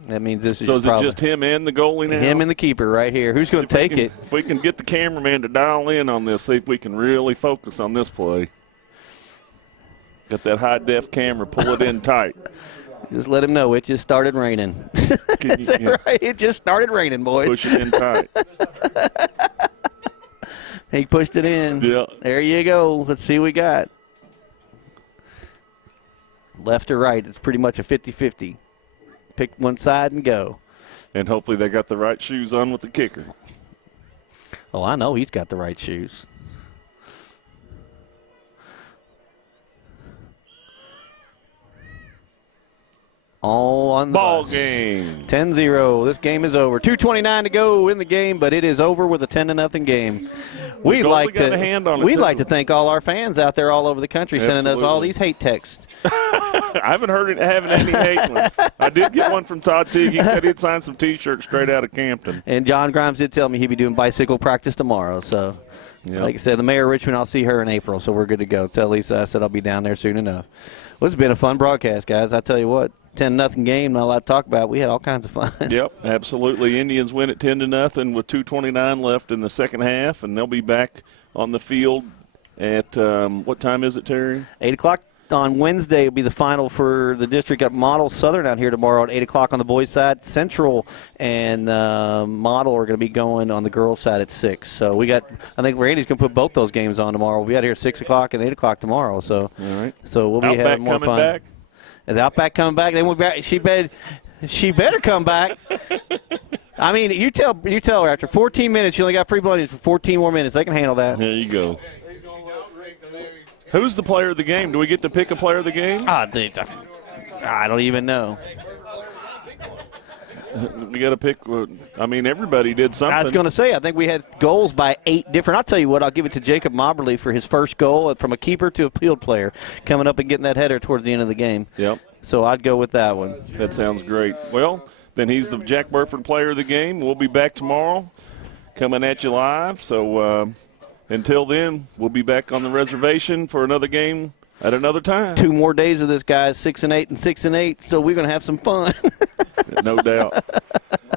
That means this is So is it problem. just him and the goalie now? Him and the keeper right here. Who's going to take it? If we can get the cameraman to dial in on this, see if we can really focus on this play. Got that high-def camera. Pull it in tight. Just let him know it just started raining. Is that right? It just started raining, boys. Push it in tight. He pushed it in. Yeah. There you go. Let's see what we got. Left or right, it's pretty much a 50-50. Pick one side and go. And hopefully they got the right shoes on with the kicker. Oh, I know he's got the right shoes. All on the Ball bus. game. 10-0. This game is over. 2:29 to go in the game, but it is over with a 10-0 game. We'd like got a hand on it, we'd too. like to thank all our fans out there all over the country sending us all Absolutely. these hate texts. I haven't heard any hate ones. I did get one from Todd Teague. He said he'd signed some T-shirts straight out of Campton. And John Grimes did tell me he'd be doing bicycle practice tomorrow. So, Yep. like I said, the mayor of Richmond, I'll see her in April, so we're good to go. Tell Lisa I said I'll be down there soon enough. Well, it's been a fun broadcast, guys. I tell you what, 10-0 game, not a lot to talk about. We had all kinds of fun. Yep, absolutely. Indians win at 10-0 with 2:29 left in the second half, and they'll be back on the field at what time is it, Terry? 8 o'clock on Wednesday will be the final for the district. Got Model Southern out here tomorrow at 8 o'clock on the boys' side. Central and Model are going to be going on the girls' side at 6. So we got, I think Randy's going to put both those games on tomorrow. We'll be out here at 6 o'clock and 8 o'clock tomorrow. So, All right. so we'll be Outback having more coming fun. back? Is Outback coming back? Then we'll be back. She better come back. I mean, you tell her after 14 minutes, you only got free bloodings for 14 more minutes. They can handle that. There you go. Who's the player of the game? Do we get to pick a player of the game? I don't even know. We got to pick. I mean, everybody did something. I was going to say, I think we had goals by 8 different. I'll tell you what, I'll give it to Jacob Moberly for his first goal from a keeper to a field player, coming up and getting that header towards the end of the game. Yep. So I'd go with that one. That sounds great. Well, then he's the Jack Burford player of the game. We'll be back tomorrow coming at you live. So until then, we'll be back on the reservation for another game at another time. 2 more days of this, guys, 6-8 and 6-8. So we're going to have some fun. No doubt.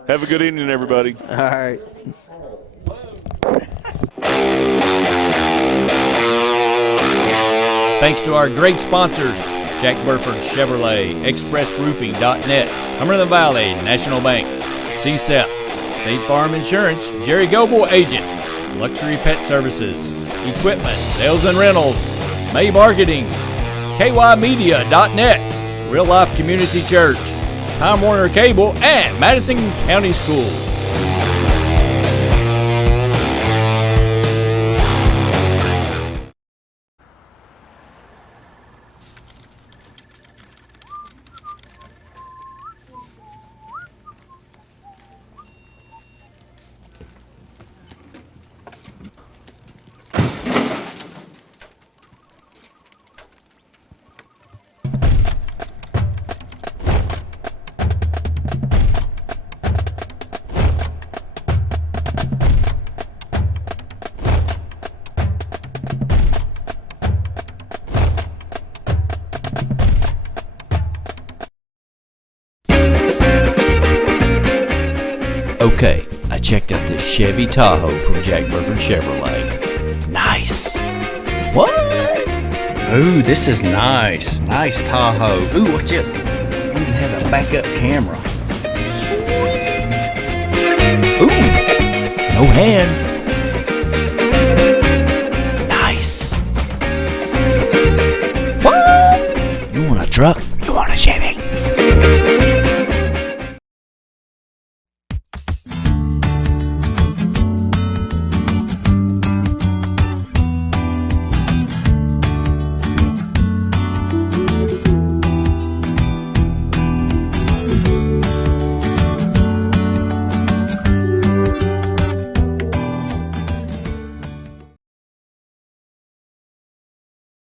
Have a good evening, everybody. All right. Thanks to our great sponsors, Jack Burford Chevrolet, ExpressRoofing.net, Cumberland Valley, National Bank, CSEP, State Farm Insurance, Jerry Goble Agent, Luxury Pet Services, Equipment, Sales and Rentals, May Marketing, KYmedia.net, Real Life Community Church, Time Warner Cable, and Madison County Schools. Okay, I checked out this Chevy Tahoe from Jack Burford Chevrolet. Nice. What? Ooh, this is nice. Nice Tahoe. Ooh, watch this. It even has a backup camera. Sweet. Ooh, no hands. Nice. What? You want a truck? You want a Chevy?